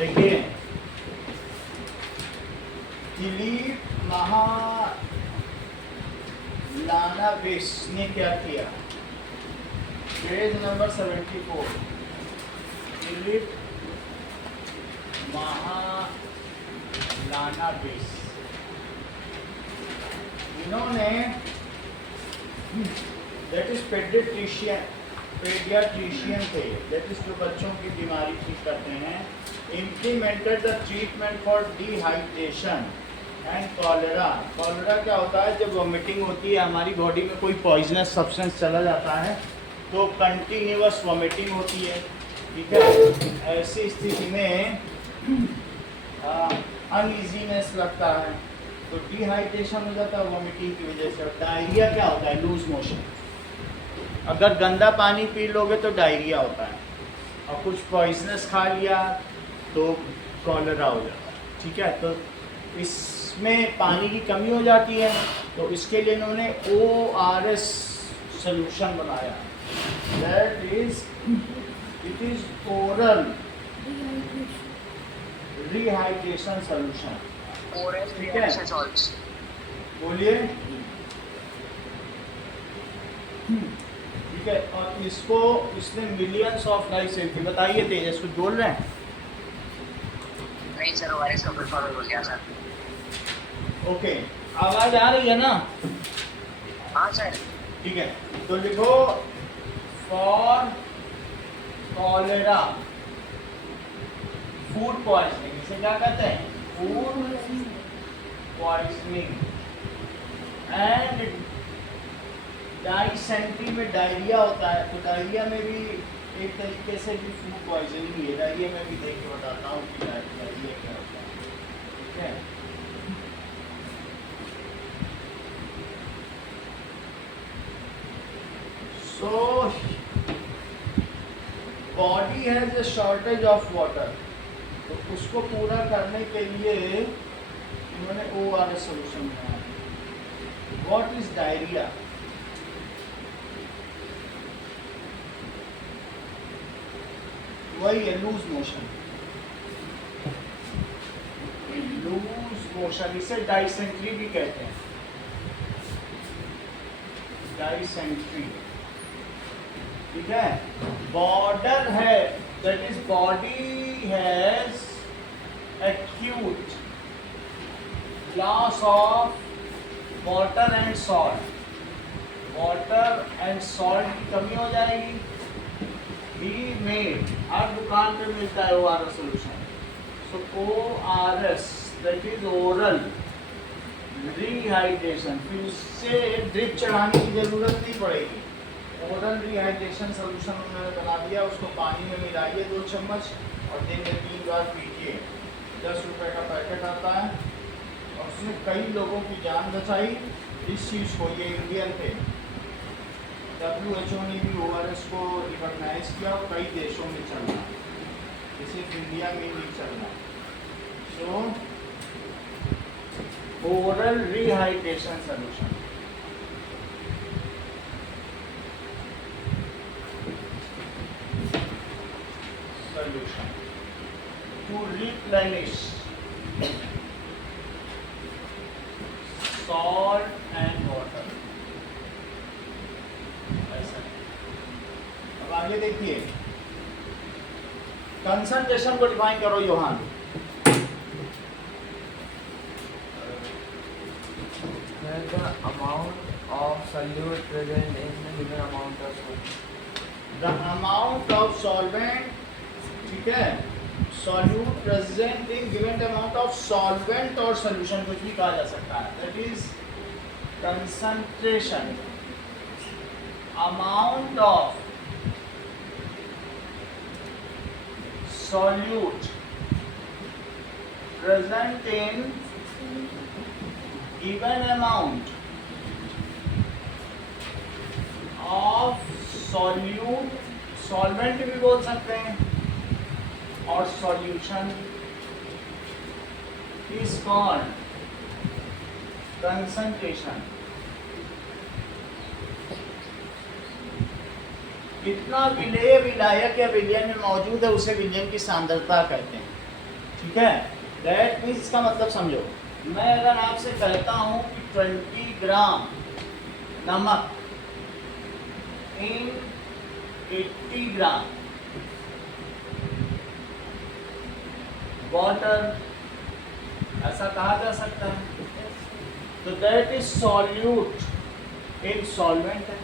देखिए दिलीप महालानाविस ने क्या किया, पेज नंबर 74, दिलीप महालानाविस, इन्होंने दैट इज पेडियाट्रिशियन थे, दैट इज जो बच्चों की बीमारी ठीक करते हैं, implemented the treatment for dehydration and cholera. Cholera क्या होता है, जब वॉमिटिंग होती है, हमारी बॉडी में कोई पॉइजनस सब्सटेंस चला जाता है तो कंटिन्यूअस वॉमिटिंग होती है, ठीक है। ऐसी स्थिति में अनईजीनेस लगता है, तो डिहाइड्रेशन हो जाता है वॉमिटिंग की वजह से। डायरिया क्या होता है, लूज मोशन। अगर गंदा पानी पी लोगे तो डायरिया होता है, और कुछ पॉइजनस खा लिया तो कॉलेरा हो जाता है, ठीक है। तो इसमें पानी की कमी हो जाती है, तो इसके लिए इन्होंने ORS सॉल्यूशन बनाया, that is it is oral rehydration solution, ठीक है। बोलिए, ठीक है। और इसको इसने मिलियंस ऑफ लाइफ सेव की। बताइए तेजस, कुछ बोल रहे हैं? नहीं सर, वायरस का परफॉर्मेंस बोल गया सर। ओके, आवाज आ रही है ना? हाँ सर। ठीक है, तो लिखो फॉर कॉलेरा फूड पॉइजनिंग, इसे क्या कहते हैं, फूड पॉइजनिंग, एंड डाइसेंट्री में डायरिया होता है, तो डायरिया में भी एक तरीके से भी फूड पॉइजनिंग है। डायरिया में भी देख के बताता हूँ कि डायरिया क्या होता है, ठीक है। So body has a shortage of water, तो उसको पूरा करने के लिए इन्होंने ORS सॉल्यूशन बनाया। What is diarrhea? वही है लूज मोशन, लूज मोशन, इसे डाइसेंट्री भी कहते हैं, डाइसेंट्री, ठीक है। बॉर्डर है, that is body has acute loss of water and salt, water and salt की कमी हो जाएगी। ही मेड, हर दुकान पे मिलता है ORS solution, so ORS that is oral rehydration, फिर उससे ड्रिप चढ़ाने की जरूरत नहीं पड़ेगी। ओरल रिहाइड्रेशन सॉल्यूशन उन्होंने बना दिया, उसको पानी में मिलाइए 2 चम्मच और दिन में 3 बार पीजिए। 10 रुपए का पैकेट आता है, और उसने कई लोगों की जान बचाई इस चीज़ को। ये इंडियन थे, WHO ने भी ORS को रिकॉग्नाइज किया और कई देशों में चल रहा, सिर्फ इंडिया में नहीं चल रहा। सो oral rehydration solution, to replenish salt and water, ऐसा। अब आगे देखिए, कंसंट्रेशन को डिफाइन करो Yohan. The amount of solute present in the given amount of solute. The amount of solvent, ठीक है, solute present in given amount of solvent और solution, कुछ भी कहा जा सकता है, that is concentration, amount of solute present in given amount of solute, solvent भी बोल सकते हैं, और solution is called concentration। कितना विलेय विलायक या विलयन में मौजूद है उसे विलयन की सांद्रता कहते हैं। ठीक है, दैट मीन्स इसका मतलब समझो, मैं अगर आपसे कहता हूँ कि 20 ग्राम नमक इन 80 ग्राम वाटर, ऐसा कहा जा सकता है, तो that is solute in solvent है।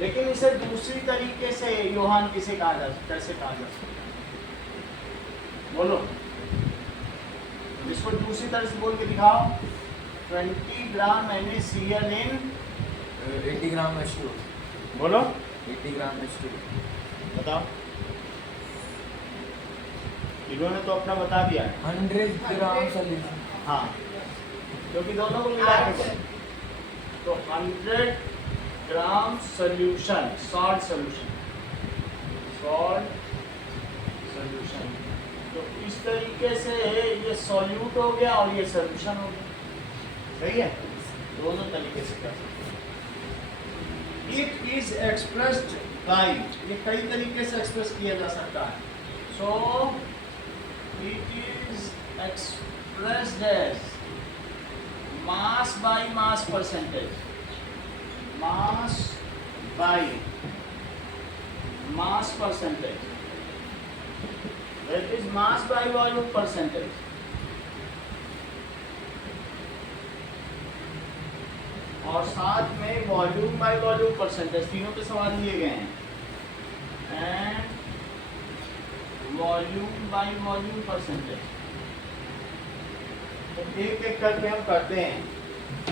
लेकिन इसे दूसरी तरीके से योहान कैसे कहा जा सकता है, बोलो, इसको दूसरी तरह से बोल के दिखाओ। 20 ग्राम NaCl इन 80 ग्राम H2O, बोलो, 80 ग्राम H2O, बताओ। इन्होंने तो अपना बता दिया है। 100 ग्राम सॉल्यूशन, हाँ, क्योंकि दोनों को मिला के बोलो। तो 100 ग्राम सोल्यूशन, सॉल्ट सोल्यूशन, तो इस तरीके से ये सॉल्यूट हो गया और ये सोल्यूशन हो गया, सही है, दोनों तरीके से कर सकते। इट इज एक्सप्रेस्ड बाय, ये कई तरीके से एक्सप्रेस किया जा सकता है। So it is expressed as mass by mass percentage, mass by mass percentage, that is mass by volume percentage. और साथ में वॉल्यूम बाय वॉल्यूम परसेंटेज, तीनों के सवाल दिए गए हैं, and volume by volume percentage. तो एक एक करके हम करते हैं।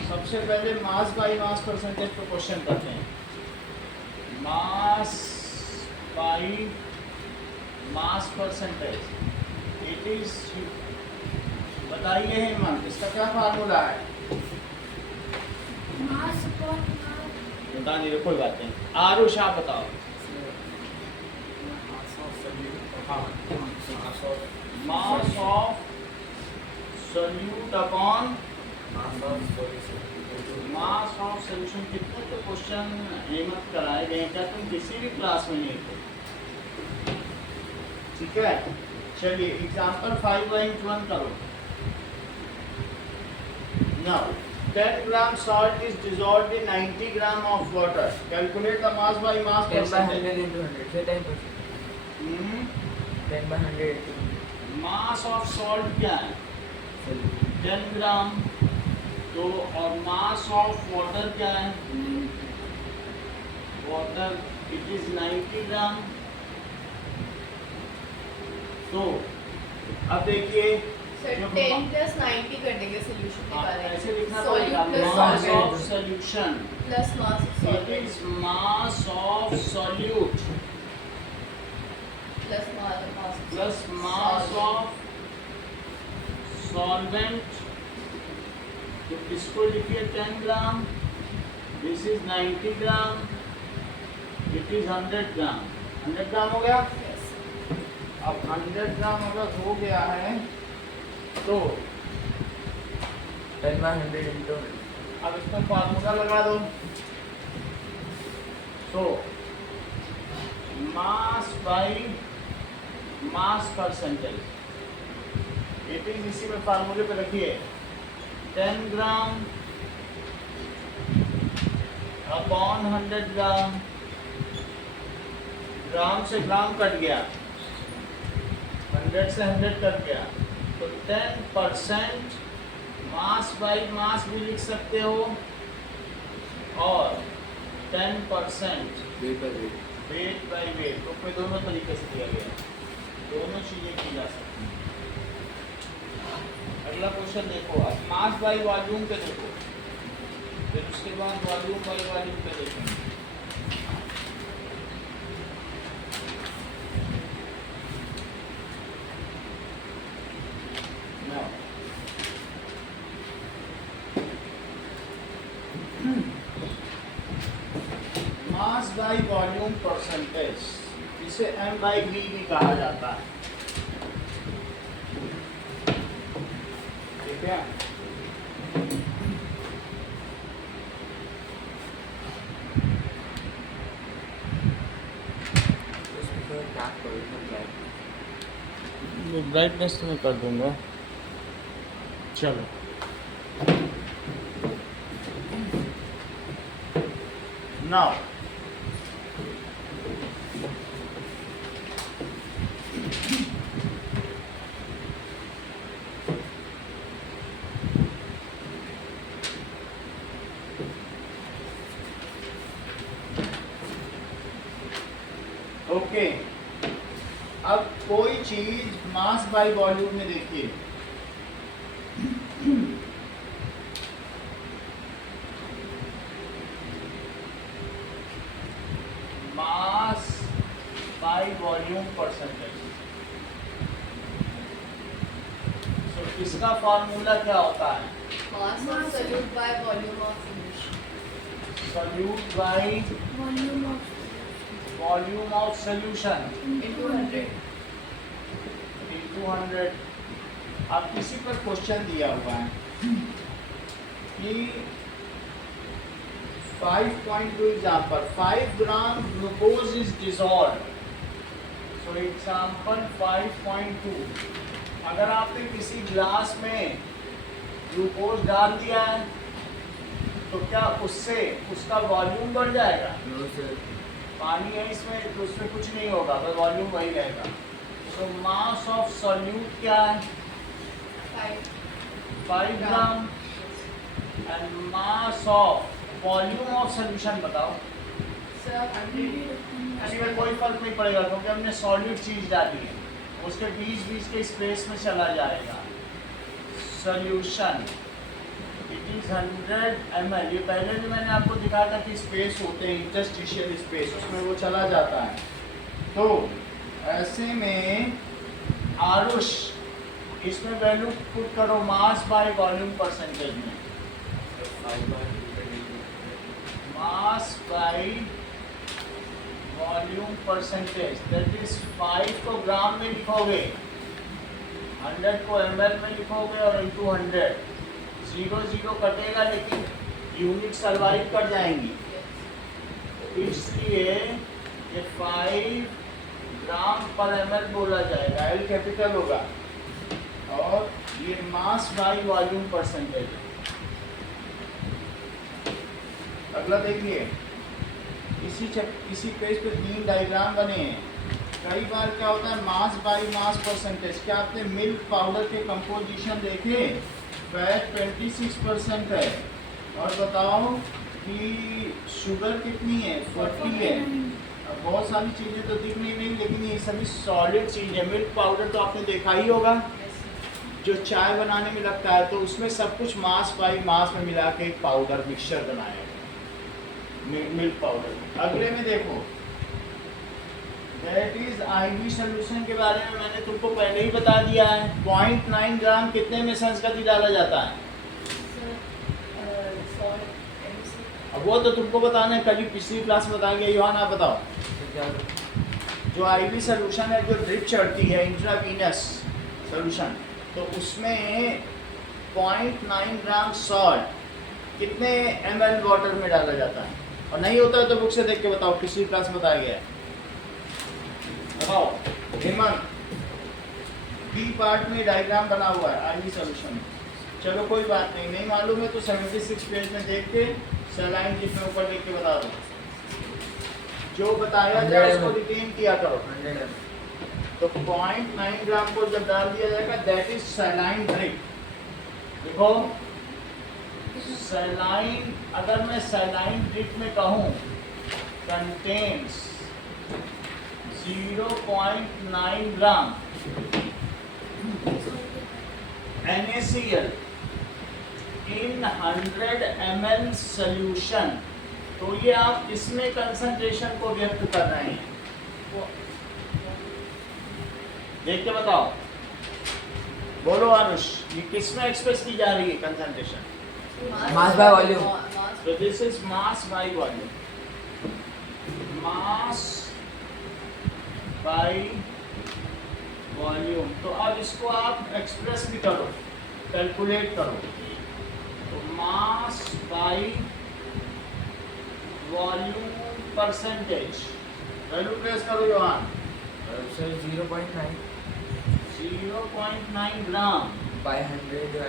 सबसे पहले मास बाय मास परसेंटेज पे क्वेश्चन करते हैं। मास by mass percentage, it is, बताइए हेमंत, इसका क्या फार्मूला है? बता नहीं रहे, कोई बात नहीं। आरुष आप बताओ। Mass of solute upon mass of solution. कितने तो क्वेश्चन हेमंत कराए गए, क्या तुम किसी भी क्लास में नहीं थे? ठीक है, चलिए एग्जांपल 5.1 करो। Now 10 gram salt is dissolved in 90 gram of water. Calculate the mass by mass 10 by percentage. 100 into 100, say 10%. 10 by 100 into mass of salt क्या है? 10 ग्राम। तो और मास ऑफ वाटर क्या है? वाटर इट इज 90 ग्राम। तो अब देखिए, सर 10 प्लस 90 कर देंगे सोल्यूशन के बारे में। ऐसे लिखना पड़ेगा, Solute mass plus of solution plus mass of it is mass of solute plus mass plus mass of solvent. तो इसको लिखिए 10 gram, this is 90 gram, it is 100 gram. 100 gram हो गया। अब 100 ग्राम अगर हो गया है तो 10 by 100 into 100. अब इसमें फार्मूला लगा दो। तो mass by mass percentage, it is, इसी में फार्मूले पे रखिए 10 ग्राम अपॉन 100 ग्राम। ग्राम से ग्राम कट गया, 100 से 100 कट गया, तो 10% मास बाई मास भी लिख सकते हो और 10% Weight by weight. Weight by wait, तो कोई दोनों तरीके से दिया गया है, दोनों चीजें की जा सकती हैं। अगला क्वेश्चन देखो, अब मास बाई वॉल्यूम पे देखो, फिर उसके बाद वॉल्यूम बाई वॉल्यूम पे देखेंगे। Now, mass by volume percentage, इसे m बाई v भी कहा जाता है, ठीक है। Just before that, ब्राइटनेस तो मैं कर दूंगा। चलो नाउ ओके, अब कोई चीज मास बाय वॉल्यूम में देखिए, मास बाय वॉल्यूम परसेंटेज। तो इसका फॉर्मूला क्या होता है? Mass of solute by volume of solution. Solute by volume of solution Into 100. Into 100। अब किसी पर क्वेश्चन दिया हुआ है कि 5.2 example 5 gram glucose is dissolve. So example 5.2, अगर आपने किसी ग्लास में ग्लूकोज डाल दिया है तो क्या उससे उसका वॉल्यूम बढ़ जाएगा? No sir. पानी है इसमें तो उसमें कुछ नहीं होगा, बस वॉल्यूम वही रहेगा। तो मास ऑफ सॉल्यूट क्या है? 5 ग्राम। And mass of volume of solution बताओ। Sir, 100. इसमें कोई फर्क नहीं पड़ेगा क्योंकि हमने सॉलिड चीज डाली है, उसके बीच बीच के स्पेस में चला जाएगा। Solution it is 100 ml। ये पहले भी मैंने आपको दिखाया था कि स्पेस होते हैं, इंटरस्टिशियल स्पेस, उसमें वो चला जाता है। तो ऐसे में आरुष इसमें वैल्यू पुट करो मास बाय वॉल्यूम परसेंटेज में। मास by volume percentage that is 5 को ग्राम में लिखोगे, 100 को ml में लिखोगे और इंटू 100। 0 कटेगा लेकिन यूनिट सर्वाइव कर जाएंगी, तो इसलिए ये 5 ग्राम पर ml बोला जाएगा, L कैपिटल होगा। और ये मास बाय वॉल्यूम परसेंटेज है। अगला देखिए, इसी पेज पे 3 डायग्राम बने हैं। कई बार क्या होता है मास बाय मास परसेंटेज। क्या आपने मिल्क पाउडर के कंपोजिशन देखे? फैट 26% है और बताओ कि शुगर कितनी है? 40 है। अब बहुत सारी चीज़ें तो दिख नहीं लेकिन ये सभी सॉलिड चीज़ है। मिल्क पाउडर तो आपने देखा ही होगा, जो चाय बनाने में लगता है, तो उसमें सब कुछ मास बाय मास में मिला के एक पाउडर मिक्सचर बनाया है, मिल्क पाउडर। अगले में देखो, दैट इज आईवी सोल्यूशन के बारे में मैंने तुमको पहले ही बता दिया है। 0.9 ग्राम कितने में संस्कृति डाला जाता है? अब वो तो तुमको बताना है, कल ही पिछली क्लास में बताएंगे। योहान आप बताओ। जो आईवी सोल्यूशन है, जो ड्रिप चढ़ती है, इंट्रावीनस सोल्यूशन, तो उसमें 0.9 ग्राम सॉल्ट कितने ml वाटर में डाला जाता है? और नहीं होता है तो बुक से देख के बताओ, पिछली क्लास में बताया गया है। बताओ हेमंत, बी पार्ट में डायग्राम बना हुआ है आईवी सोल्यूशन। चलो कोई बात नहीं, नहीं मालूम है तो 76 पेज में देख के सलाइन जिसमें ऊपर लिख के बता दो। जो बताया जाए उसको रिटेन किया करो। तो 0.9 ग्राम को जब डाल दिया जाएगा, दैट इज सलाइन ड्रिप। देखो सलाइन, अगर मैं सलाइन ड्रिप में कहूँ contains 0.9 gram NaCl in 100 ml solution, तो ये आप इसमें कंसंट्रेशन को व्यक्त कर रहे हैं। देख के बताओ, बोलो आरुष, ये किस में एक्सप्रेस की जा रही है concentration? Mass by volume. So this is mass by volume. Mass by volume। तो अब इसको आप एक्सप्रेस भी करो, कैलकुलेट करो। तो mass by volume percentage, value press करो Yohan. Sir 0.9। 0.9 gram by 100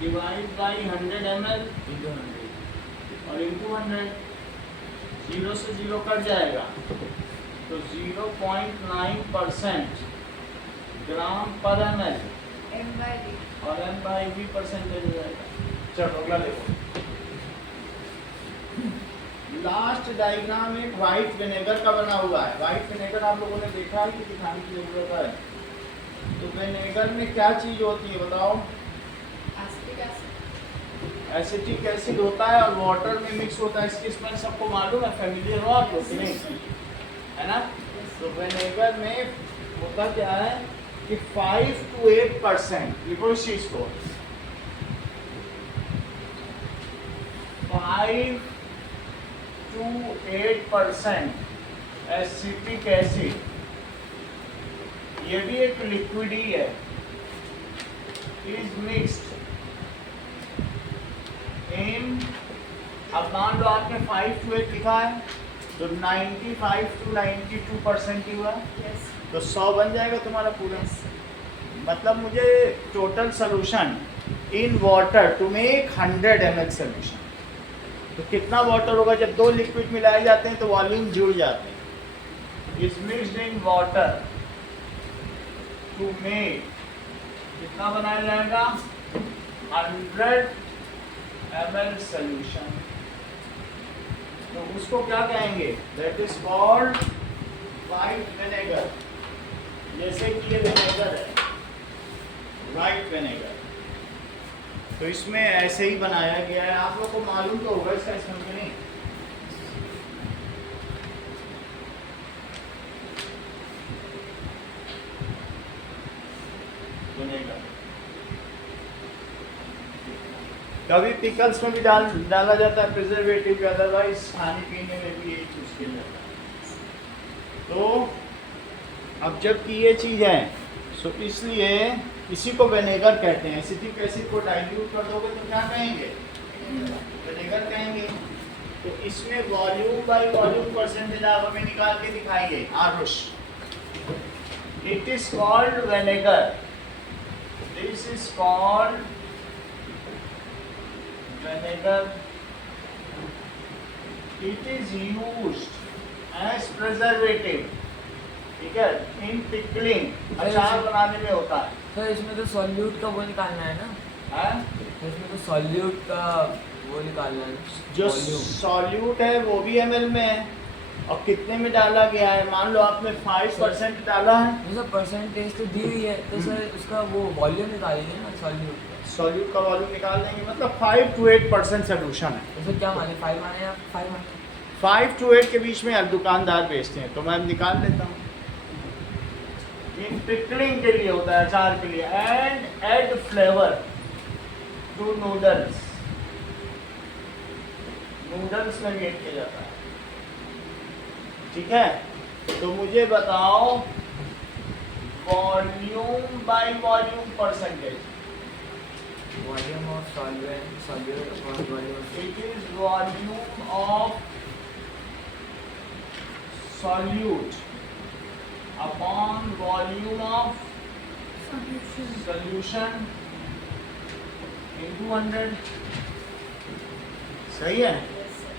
divide by 100 ml into 100. और इंटू 100, 0 से 0 कट जाएगा तो 0.9% ग्राम पर ml M/V और m/v परसेंटेज हो जाएगा। चलो अगला देखो। लास्ट डायग्राम एक वाइट विनेगर का बना हुआ है। वाइट विनेगर आप लोगों ने देखा है कि दिखाने की जरूरत है? तो विनेगर में क्या चीज होती है बताओ? acetic acid एसिटिक एसिड होता है और वाटर में मिक्स होता है। इसकी स्मेल सबको मालूम है, फेमिलियर हो आप लोग कि नहीं, है ना? तो विनेगर में होता क्या है कि 5 to 8% लिखो इस चीज को, 5 to 8% एसिटिक एसिड, ये भी एक लिक्विड ही है, इज मिक्स्ड इन, अब मान लो आपने 5 to 8 लिखा है तो 95 to 92% ही हुआ, yes तो 100 बन जाएगा तुम्हारा पूरा। मतलब मुझे total solution in water to make 100 ml solution, तो कितना वाटर होगा? जब दो लिक्विड मिलाए जाते हैं तो वॉल्यूम जुड़ जाते हैं। Is mixed in water to make, कितना बनाया जाएगा? 100 ml सोल्यूशन। तो उसको क्या कहेंगे? That is called white vinegar. जैसे कि ये विनेगर है, वाइट विनेगर, तो इसमें ऐसे ही बनाया गया है। आप लोग को मालूम तो होगा इसका स्मेल कि नहीं? विनेगर कभी पिकल्स में भी डाला जाता है, प्रिजर्वेटिव भी, अदरवाइज खाने पीने में भी यही चूज किया जाता है। तो अब जबकि ये चीज़ है तो इसलिए इसी को विनेगर कहते हैं। एसिटिक एसिड को डाइल्यूट कर दोगे तो क्या कहेंगे? विनेगर कहेंगे। तो इसमें वॉल्यूम बाय वॉल्यूम परसेंटेज आप हमें निकाल के दिखाएंगे। Aarush, it is called vinegar, this is called vinegar, it is used as preservative, ठीक है, in pickling, अचार बनाने में होता है। सर इसमें तो सॉल्यूट का वो निकालना है ना? हैं? इसमें तो सॉल्यूट का वो निकालना है, जो volume। सॉल्यूट है वो भी ml में है और कितने में डाला गया है? मान लो आपने 5% डाला है, वो सर परसेंटेज तो दी हुई है, तो सर उसका वो वॉल्यूम निकालेंगे ना सॉल्यूट का। सॉल्यूट का वॉल्यूम निकाल देंगे, मतलब 5 to 8% सोल्यूशन है। तो सर क्या माने, 5 माने या 5 माने? 5 to 8 के बीच में अब दुकानदार बेचते हैं, तो मैं निकाल लेता हूँ। इन पिकलिंग के लिए होता है, अचार के लिए। And add flavour to noodles, noodles में भी ऐड किया जाता है, ठीक है? तो मुझे बताओ volume by volume percentage. Volume of solvent, solute upon volume. It is volume of solute upon volume of solution into 100। सही है? yes sir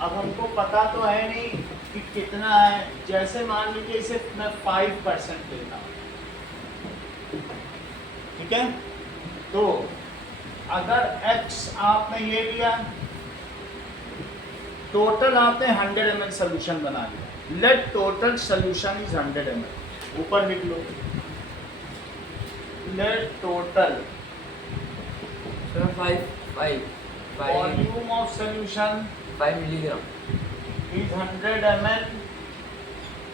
अब हमको पता तो है नहीं कि कितना है। जैसे मान लीजिए इसे मैं 5% लेता हूँ, ठीक है? तो अगर x आपने ये लिया, टोटल आपने 100 ml सोल्यूशन बना लिया। Let total solution is 100 ml, ऊपर लिख लो, let total sir 5 volume of solution 5 milligram. Is 100 ml।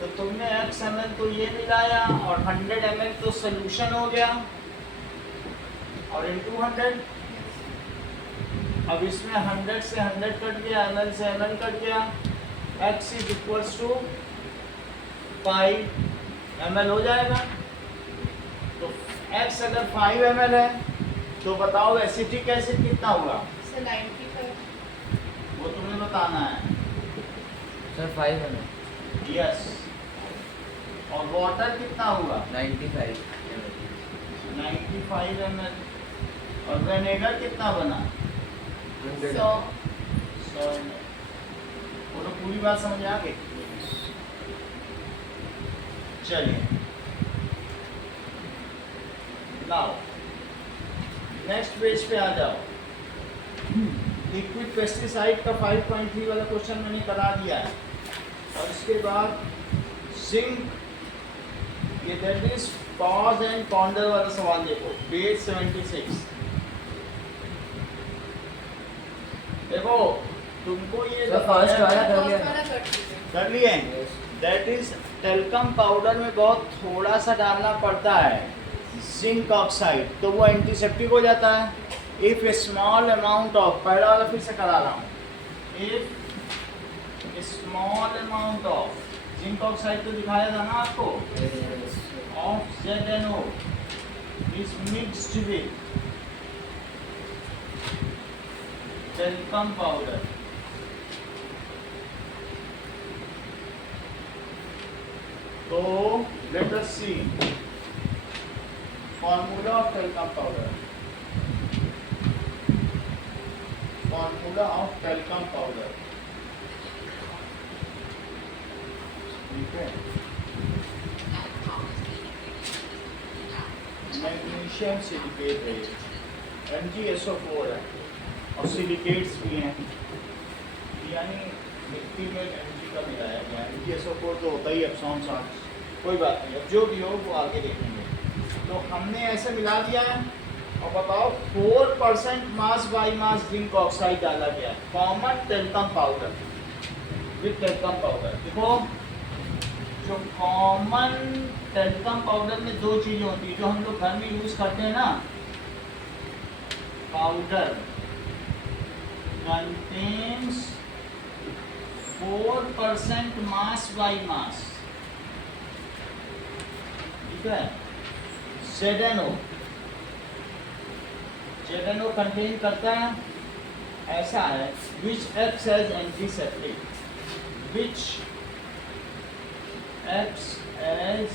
तो तुमने x ml तो ये मिलाया और 100 ml तो सोल्यूशन हो गया और इनटू 100। अब इसमें 100 से 100 कट गया, ml से ml कट गया, x is equals to 5 ml हो जाएगा। तो x अगर 5 ml है तो बताओ एसिटिक एसिड कितना हुआ? sir 95 वो तुम्हें बताना है। सर 5 है ना? यस। और वाटर कितना हुआ? 95। 95 ml। और विनेगर कितना बना? 100 100 100 ml। वो तो पूरी बात समझ आ गई। चलिए नाउ नेक्स्ट पेज पे आ जाओ। लिक्विड पेस्टिसाइड का 5.3 वाला क्वेश्चन मैंने करा दिया है। और इसके बाद जिंक, ये that is pause and ponder वाला सवाल देखो, पेज 76। देखो तुमको ये तो फर्स्ट वाला कर फर्स्ट लिया। वाला कर चुके। कर लिए। दैट इज टेल्कम पाउडर में बहुत थोड़ा सा डालना पड़ता है जिंक ऑक्साइड, तो वो एंटीसेप्टिक हो जाता है। If A small amount of, पहला वाला फिर से करा रहा हूँ, if A small amount of zinc oxide तो दिखाया था ना आपको, of ZnO is mixed with talcum powder, तो let us see formula of talcum powder, formula of talcum powder, ठीक है। मैग्नीशियम सिलिकेट है, MgSO4 है, और सिलिकेट्स भी हैं, यानी मिट्टी में Mg का मिलाया गया। MgSO4 तो होता ही एप्सॉन साल्ट, कोई बात नहीं, अब जो भी हो वो आगे देखेंगे। तो हमने ऐसे मिला दिया है। और बताओ 4% mass by mass zinc oxide डाला गया है, common talcum powder with talcum powder. देखो जो कॉमन टेल्कम पाउडर में दो चीज़ें होती है जो हम लोग घर में यूज़ करते हैं ना, powder contains 4% mass by mass, ठीक है। ZnO कंटेन करता है, ऐसा है, which acts as antiseptic, which acts as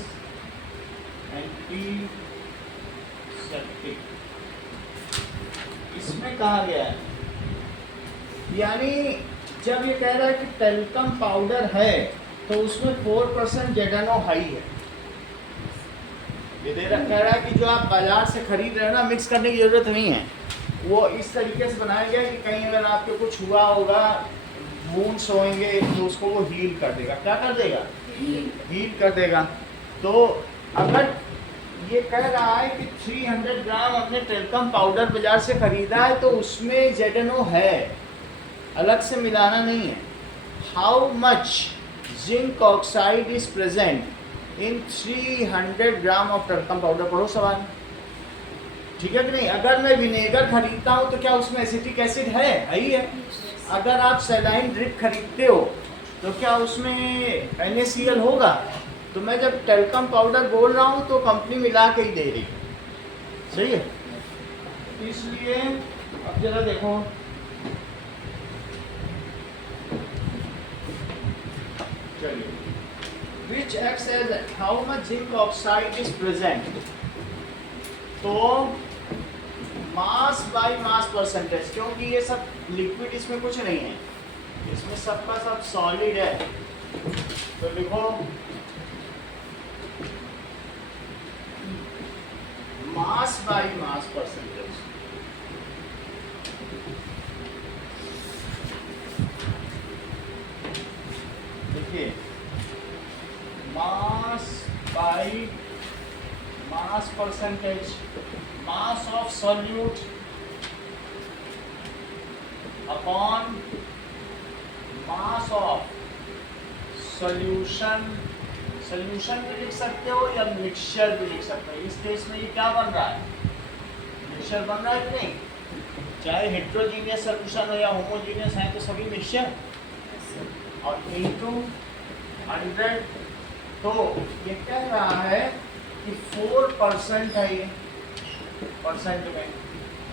antiseptic। इसमें कहा गया है, यानी जब ये कह रहा है कि टेल्कम पाउडर है तो उसमें 4% ZnO हाई है। ये कह रहा है कि जो आप बाजार से खरीद रहे हो ना, मिक्स करने की जरूरत नहीं है, वो इस तरीके से बनाया गया है कि कहीं अगर आपको कुछ हुआ होगा, वुंड्स होंगे, तो उसको वो हील कर देगा। क्या कर देगा? हील कर देगा। तो अगर ये कह रहा है कि 300 ग्राम अपने टेल्कम पाउडर बाजार से खरीदा है तो उसमें ZnO है, अलग से मिलाना नहीं है। How much zinc oxide is present in 300 gram of talcum powder? पढ़ो सवाल, ठीक है कि नहीं। अगर मैं विनेगर खरीदता हूँ तो क्या उसमें एसिटिक एसिड है? ही है। अगर आप सैलाइन ड्रिप खरीदते हो तो क्या उसमें NaCl होगा? तो मैं जब टेल्कम पाउडर बोल रहा हूँ तो कंपनी मिला के ही दे रही है, सही है। इसलिए अब जरा देखो, चलिए, which acts as, how much zinc oxide is present, तो मास बाय मास परसेंटेज, क्योंकि ये सब लिक्विड, इसमें कुछ नहीं है, इसमें सबका सब सॉलिड है। तो लिखो मास बाय मास परसेंटेज। देखिए mass by mass percentage, mass of solute upon mass of solution. Solution भी लिख सकते हो या मिक्सचर भी लिख सकते हो। इस केस में ये क्या बन रहा है? मिक्सचर बन रहा है कि नहीं? चाहे हेट्रोजीनियस सॉल्यूशन हो या होमोजीनियस है तो सभी मिक्सचर। और इनटू 100, तो ये कह रहा है कि 4% है ये परसेंट में,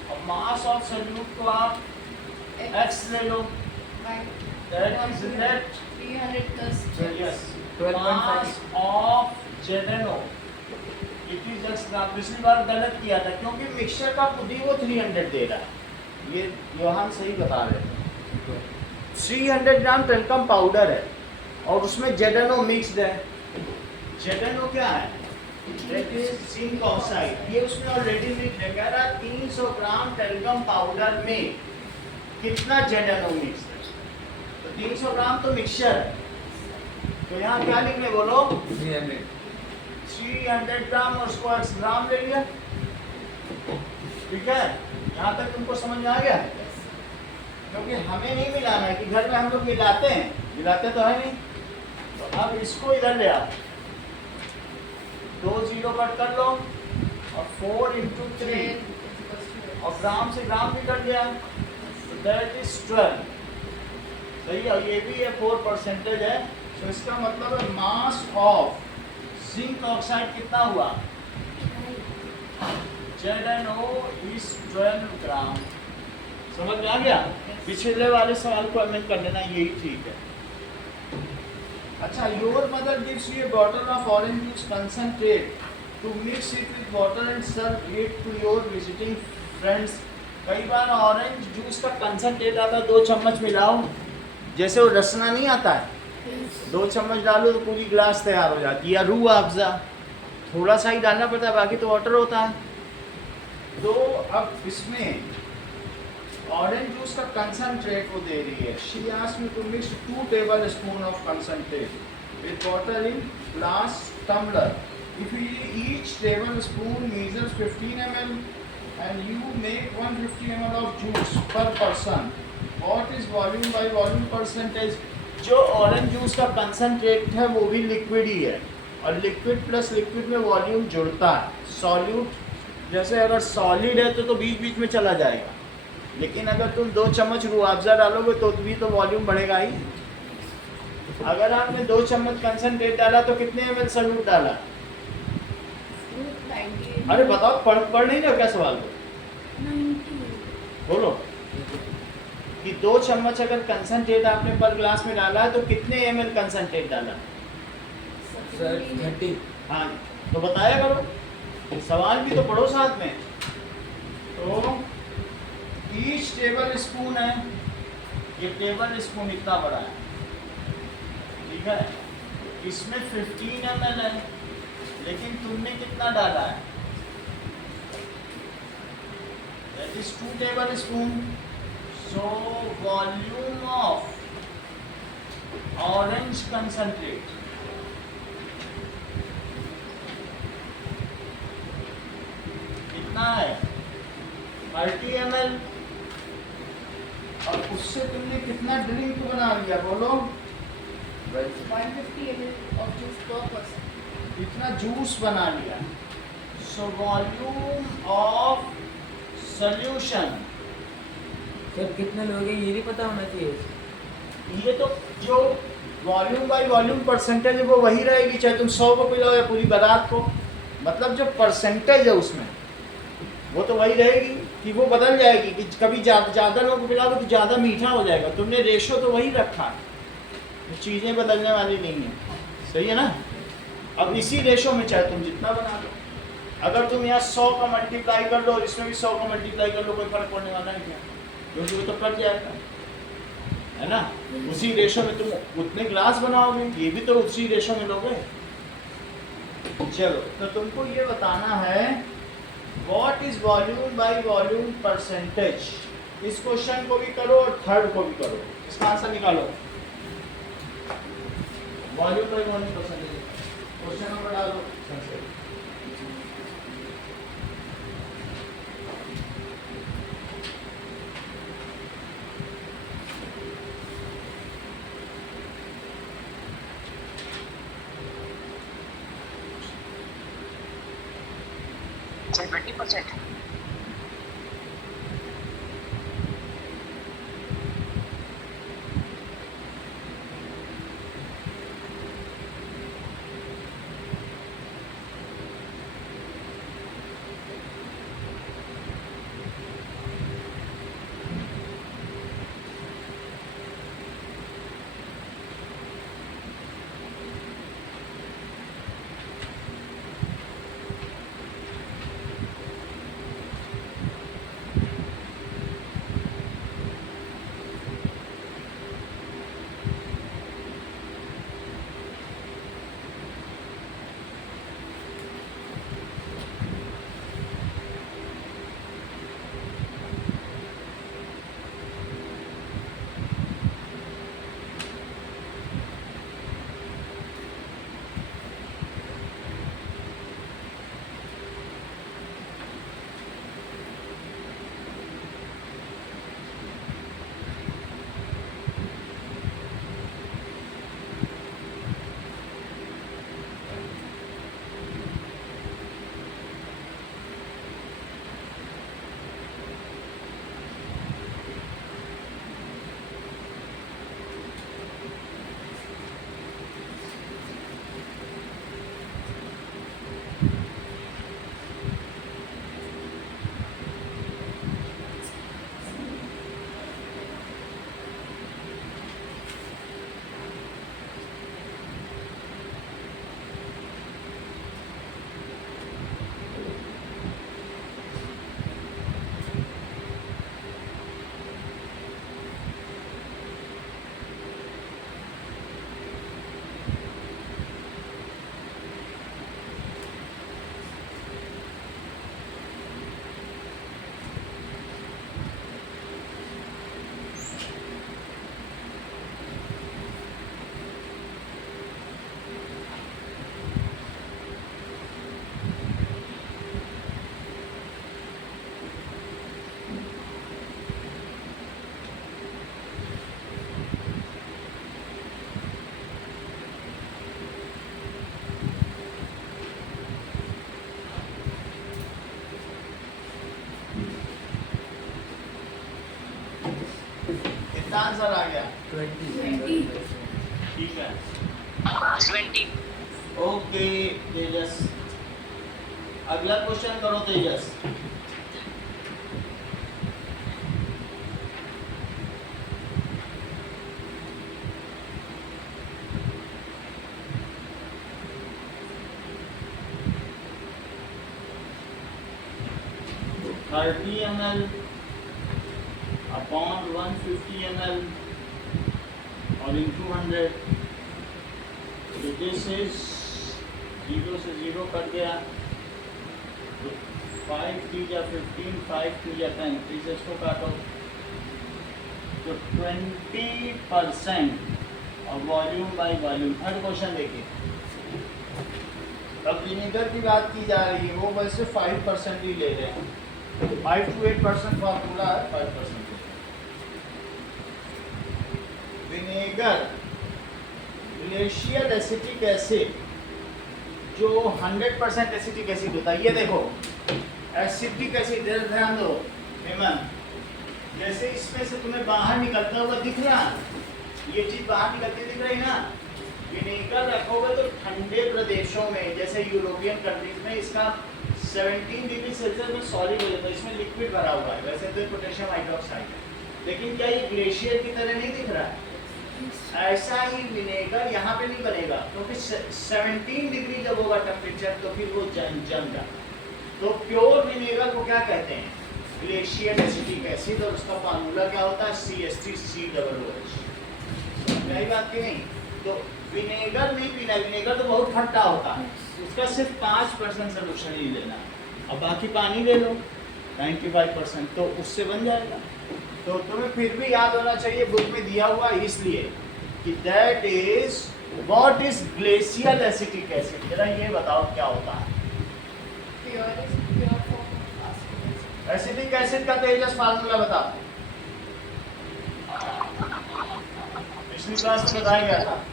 और मास ऑफ सॉल्यूट को आप x ले लो, that is that 300 plus yes 12.5 mass of ZnO, ये 10 ग्राम, पिछली बार गलत किया था क्योंकि मिक्सचर का खुद ही वो 300 दे रहा है। ये योहान सही बता रहे थे। 300 ग्राम टेल्कम पाउडर है और उसमें ZnO मिक्स्ड है। ZnO क्या है? That is zinc oxide. ये उसमें ऑलरेडी मिक्स है। कह रहा 300 ग्राम टेल्कम पाउडर में कितना ZnO मिक्स है? तो 300 ग्राम तो मिक्सचर है, तो यहाँ क्या लिखने बोलो? 300 ग्राम और उसको 8 ग्राम ले लिया। ठीक है, यहाँ तक तुमको समझ में आ गया? क्योंकि हमें नहीं मिलाना है कि घर में हम लोग मिलाते हैं, मिलाते तो है नहीं। तो अब इसको इधर ले आओ, 2 0 कट कर लो और 4 into 3 और ग्राम से ग्राम भी कट गया, तो दैट इज 12। सही है, ये भी है 4% है। तो इसका मतलब है मास ऑफ जिंक ऑक्साइड कितना हुआ? ZnO is 12 ग्राम। समझ में आ गया? पिछले वाले सवाल को अमेंड कर लेना, यही ठीक है। अच्छा, your mother gives you a bottle of orange juice concentrate to mix it with water and serve it to your visiting friends. कई बार ऑरेंज जूस का कंसंट्रेट आता है, 2 चम्मच मिलाओ, जैसे वो रसना नहीं आता है, 2 चम्मच डालो तो पूरी गिलास तैयार हो जाती है। या रूह अफ़ज़ा थोड़ा सा ही डालना पड़ता है, बाकी तो वाटर होता है। तो अब इसमें ऑरेंज जूस का कंसंट्रेट वो दे रही है। She asked me to mix 2 tablespoon of concentrate with water in glass tumbler. If each tablespoon measures 15 ml and you make 150 ml of juice per person, what is volume by volume percentage? जो orange juice का concentrate है वो भी liquid ही है, और liquid plus liquid में volume जुड़ता है। सॉल्यूट जैसे अगर सॉलिड है तो बीच बीच में चला जाएगा, लेकिन अगर तुम 2 चम्मच रूह अफ़ज़ा डालोगे तो भी तो वॉल्यूम बढ़ेगा ही। अगर आपने 2 चम्मच कंसंट्रेट डाला तो कितने ml सॉल्यूट डाला? अरे बताओ, पढ़ नहीं रहे क्या सवाल को? बोलो कि 2 चम्मच अगर कंसंट्रेट आपने पर ग्लास में डाला है तो कितने ml कंसंट्रेट डाला? 30। हाँ, तो बताया करो, सवाल भी तो पढ़ो साथ में। तो ईच टेबल स्पून है, ये टेबल स्पून इतना बड़ा है, ठीक है, इसमें 15 ml है, लेकिन तुमने कितना डाला है? That is 2 tablespoon। So volume of orange concentrate कितना है? 30 ml। और उससे तुमने कितना ड्रिंक बना लिया? बोलो। 150 ml of juice per person। इतना जूस बना लिया। So volume of solution, sir कितने लोग हैं ये नहीं पता होना चाहिए। ये तो जो वॉल्यूम बाई वॉल्यूम परसेंटेज है वो वही रहेगी, चाहे तुम 100 को पिलाओ या पूरी बारात को। मतलब जो परसेंटेज है उसमें वो तो वही रहेगी, कि वो बदल जाएगी कि कभी ज़्यादा लोगों को पिलाओगे तो ज़्यादा मीठा हो जाएगा। तुमने रेशो तो वही रखा है, चीज़ें बदलने वाली नहीं है। सही है ना? अब इसी रेशो में चाहे तुम जितना बना लो, अगर तुम यहाँ 100 का मल्टीप्लाई कर लो और इसमें भी 100 का मल्टीप्लाई कर लो, कोई फर्क पड़ने वाला है क्या? क्योंकि वो तो कट जाएगा, है ना? उसी रेशो में तुम उतने ग्लास बनाओगे, ये भी तो उसी रेशो में लोगे। चलो, तो तुमको ये बताना है what is volume by volume percentage. इस क्वेश्चन को भी करो और थर्ड को भी करो, इसका आंसर निकालो। Volume by volume percentage question number डालो। Say 20%. आंसर आ गया? 20. ठीक है, 20. ओके तेजस, अगला क्वेश्चन करो तेजस। थर्टी ml अपॉन 150 ml और इन 200, तो दिस इज 0 से 0 कट गया, तो 5 3 या 15, 5 2 या 10, 3 से इसको काटो, तो 20% और volume by volume. Third question देखिए, अब विनेगर की बात की जा रही है, वो वैसे 5% ही ले रहे हैं, 5 to 8% फॉर्मूला है, 5%। विनेगर ग्लेशियल एसिटिक एसिड जो 100% एसिटिक एसिड होता है, ये देखो एसिटिक एसिड, ध्यान दो हेमंत, जैसे इसमें से तुम्हें बाहर निकलता हुआ दिख रहा, ये चीज बाहर निकलती दिख रही ना, विनेगर रखोगे तो ठंडे प्रदेशों में जैसे यूरोपियन कंट्रीज में इसका 17 डिग्री सेल्सियस में सॉलिड हो जाता है, इसमें लिक्विड भरा हुआ है, वैसे तो पोटेशियम हाइड्रोक्साइड है, लेकिन क्या ये ग्लेशियर की तरह नहीं दिख रहा है? ऐसा ही विनेगर यहाँ पे नहीं बनेगा, क्योंकि 17 डिग्री जब होगा टेम्परेचर तो फिर वो जम जाता। तो प्योर विनेगर को क्या कहते हैं? ग्लेशियल एसिटिक एसिड, और उसका फार्मूला क्या होता है? CH3COOH। यही बात की नहीं? तो विनेगर नहीं पीना, विनेगर तो बहुत खट्टा होता है, उसका सिर्फ 5% सोल्यूशन ही लेना है, अब बाकी पानी ले लो 95%, तो उससे बन जाएगा। तो तुम्हें फिर भी याद होना चाहिए, बुक में दिया हुआ इसलिए कि that is what is glacial acetic acid. जरा ये बताओ क्या होता है? Pure form of acetic acid का तेजस फार्मूला बताओ, पिछली क्लास में बताया गया था,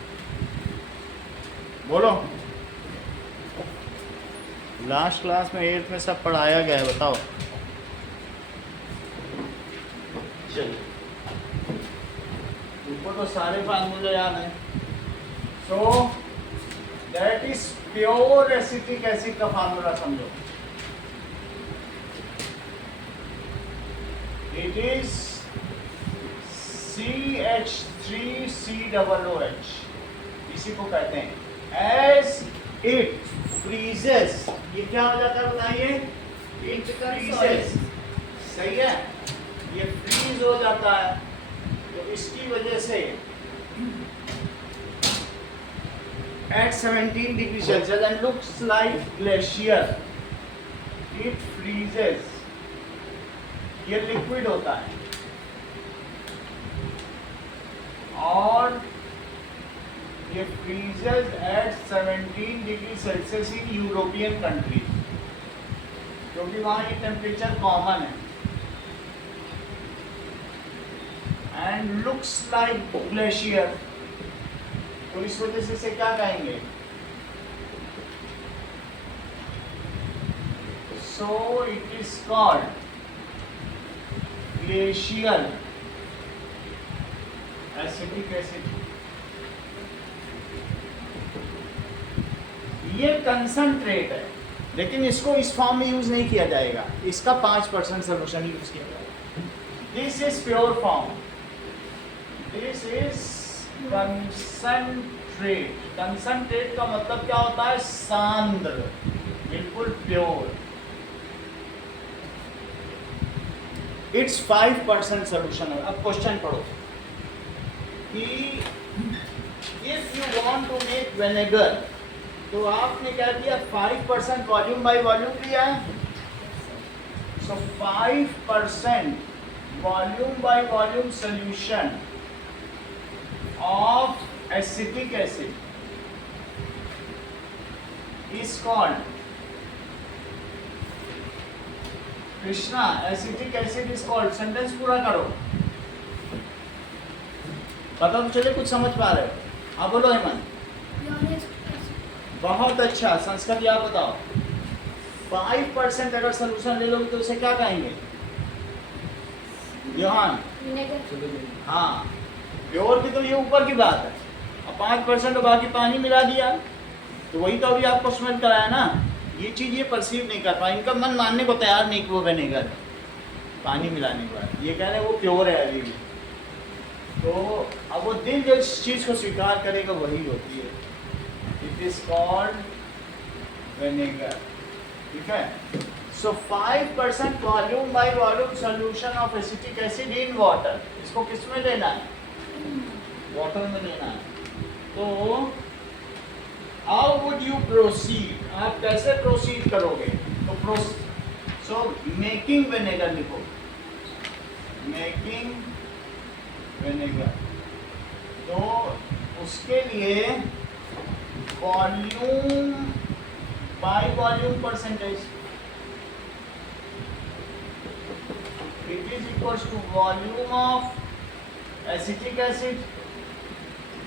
बोलो। लास्ट क्लास में 8th में सब पढ़ाया गया है, बताओ। चलिए, ऊपर तो सारे फार्मूले याद हैं। So that is pure acetic acid का फार्मूला समझो, इट इज CH3COOH, इसी को कहते हैं। एज इट फ्रीजेस, ये क्या हो जाता है बताइए? इट फ्रीजेस, सही है, ये फ्रीज हो जाता है, तो इसकी वजह से at 17 degree Celsius and looks like glacier, it freezes, ये लिक्विड होता है, और ये freezes at 17 degree Celsius in European country, क्योंकि वहाँ ये टेम्परेचर कॉमन है, एंड लुक्स लाइक ग्लेशियर, तो इस वजह से इसे क्या कहेंगे? सो it is called glacial acetic acid. ये कंसंट्रेट है, लेकिन इसको इस फॉर्म में यूज नहीं किया जाएगा, इसका 5% सोल्यूशन यूज किया जाएगा। This is pure form, this is concentrate. Concentrate का मतलब क्या होता है? सांद्र, बिल्कुल प्योर। It's 5% solution. अब क्वेश्चन पढ़ो कि if you want to make vinegar, तो आपने क्या किया? 5% वॉल्यूम बाय वॉल्यूम लिया है, सो 5% volume by volume solution of acetic acid is called Krishna, acetic acid is called, sentence पूरा करो, पता तो चले कुछ समझ पा रहे हो। हाँ बोलो हेमंत, बहुत अच्छा, संस्कृत आप बताओ। 5% अगर सोल्यूशन ले लोगे तो उसे क्या कहेंगे? योहान? हाँ, प्योर की तो ये ऊपर की बात है, अब 5% और बाकी पानी मिला दिया, तो वही तो अभी आपको स्मेल कराया ना। ये चीज़ ये परसीव नहीं कर पाए, इनका मन मानने को तैयार नहीं कि वो विनेगर है पानी मिलाने के बाद। ये कह रहे हैं वो प्योर है अभी भी। तो अब वो दिल जो इस चीज़ को स्वीकार करेगा वही होती है, इट इज़ कॉल्ड विनेगर। ठीक है। सो 5% volume by volume solution of acetic acid in water, इसको किस में लेना है? वाटर में लेना है। तो हाउ वुड यू प्रोसीड, आप कैसे प्रोसीड करोगे? तो सो मेकिंग विनेगर लिखो, मेकिंग विनेगर। तो उसके लिए volume by volume percentage, it is equals to volume of acetic acid,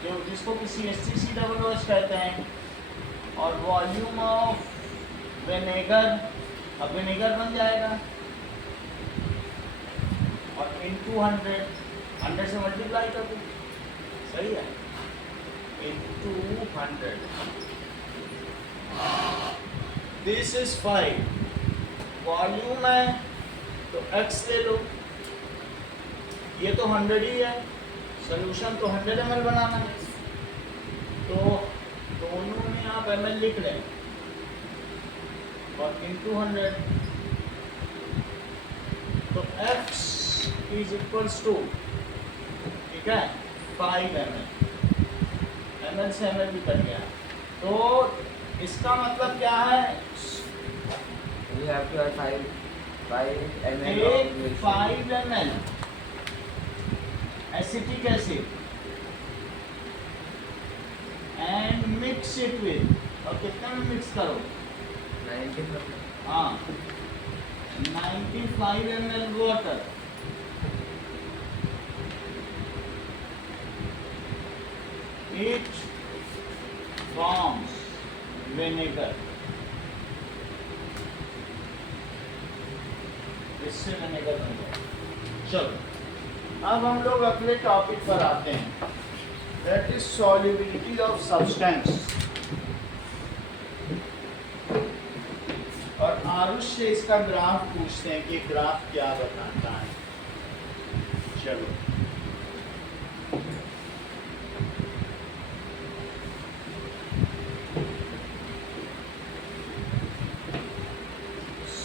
जो जिसको कि CH3COOH कहते हैं, और वॉल्यूम ऑफ विनेगर, अब विनेगर बन जाएगा, और इनटू 100 से मल्टीप्लाई कर दो, सही है, इनटू 100। दिस इज 5 वॉल्यूम है, तो x ले लो, ये तो 100 ही है, सोल्यूशन तो 100 ml बनाना है, तो दोनों में आप ml लिख लें और इनटू 100, तो x इज इक्वल्स टू, ठीक है, 5 ml, ml से ml भी कट गया। तो इसका मतलब क्या है? We have to add 5 ml Take of milk. 5 ml acetic acid and mix it with, और कितना में मिक्स करो? 90%. हाँ, 95 ml water, it forms vinegar, इससे विनेगर बन जाए। चलो अब हम लोग अगले टॉपिक पर आते हैं, that is solubility of substance. और आरुष से इसका ग्राफ पूछते हैं कि ग्राफ क्या बताता है। चलो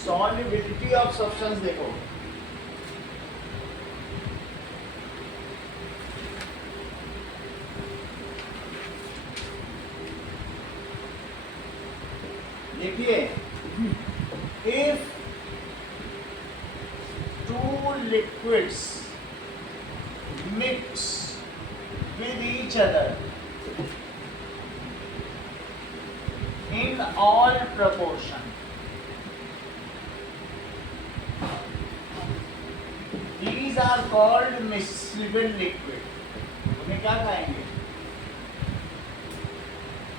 सॉल्युबिलिटी ऑफ सब्सटेंस देखो, देखिए, if two liquids mix with each other in all proportion, these are called miscible liquid। उन्हें क्या कहेंगे?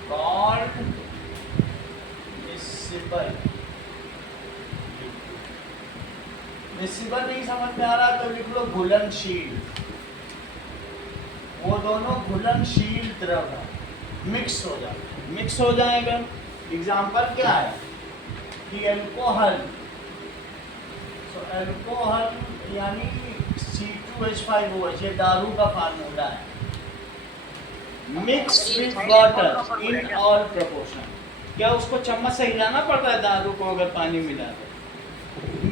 Called miscible। miscible नहीं समझ में आ रहा तो लिख लो घुलनशील। वो दोनों घुलनशील द्रव है, मिक्स हो जाए, मिक्स हो जाएगा। एग्जाम्पल क्या है कि अल्कोहल, सो अल्कोहल यानी C2H5OH, ये दारू का फार्मूला है, mix with water in all proportion. क्या उसको चम्मच से हिलाना पड़ता है दारू को अगर पानी मिला तो?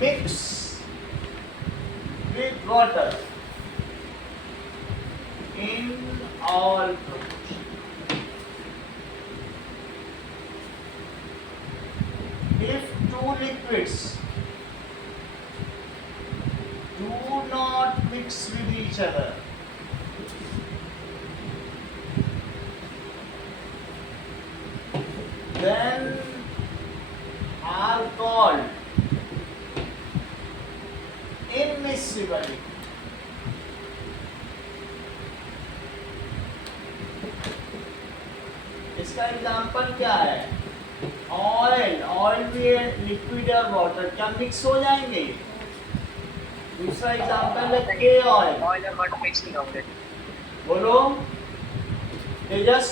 Mix with water in all proportion. If two liquids do not mix with each other, then are called immiscible। इसका एग्जाम्पल क्या है? ऑयल, ऑयल भी लिक्विड और वाटर क्या मिक्स हो जाएंगे? दूसरा एग्जाम्पल है के oil, Oil and water mixing होंगे। बोलो तेजस।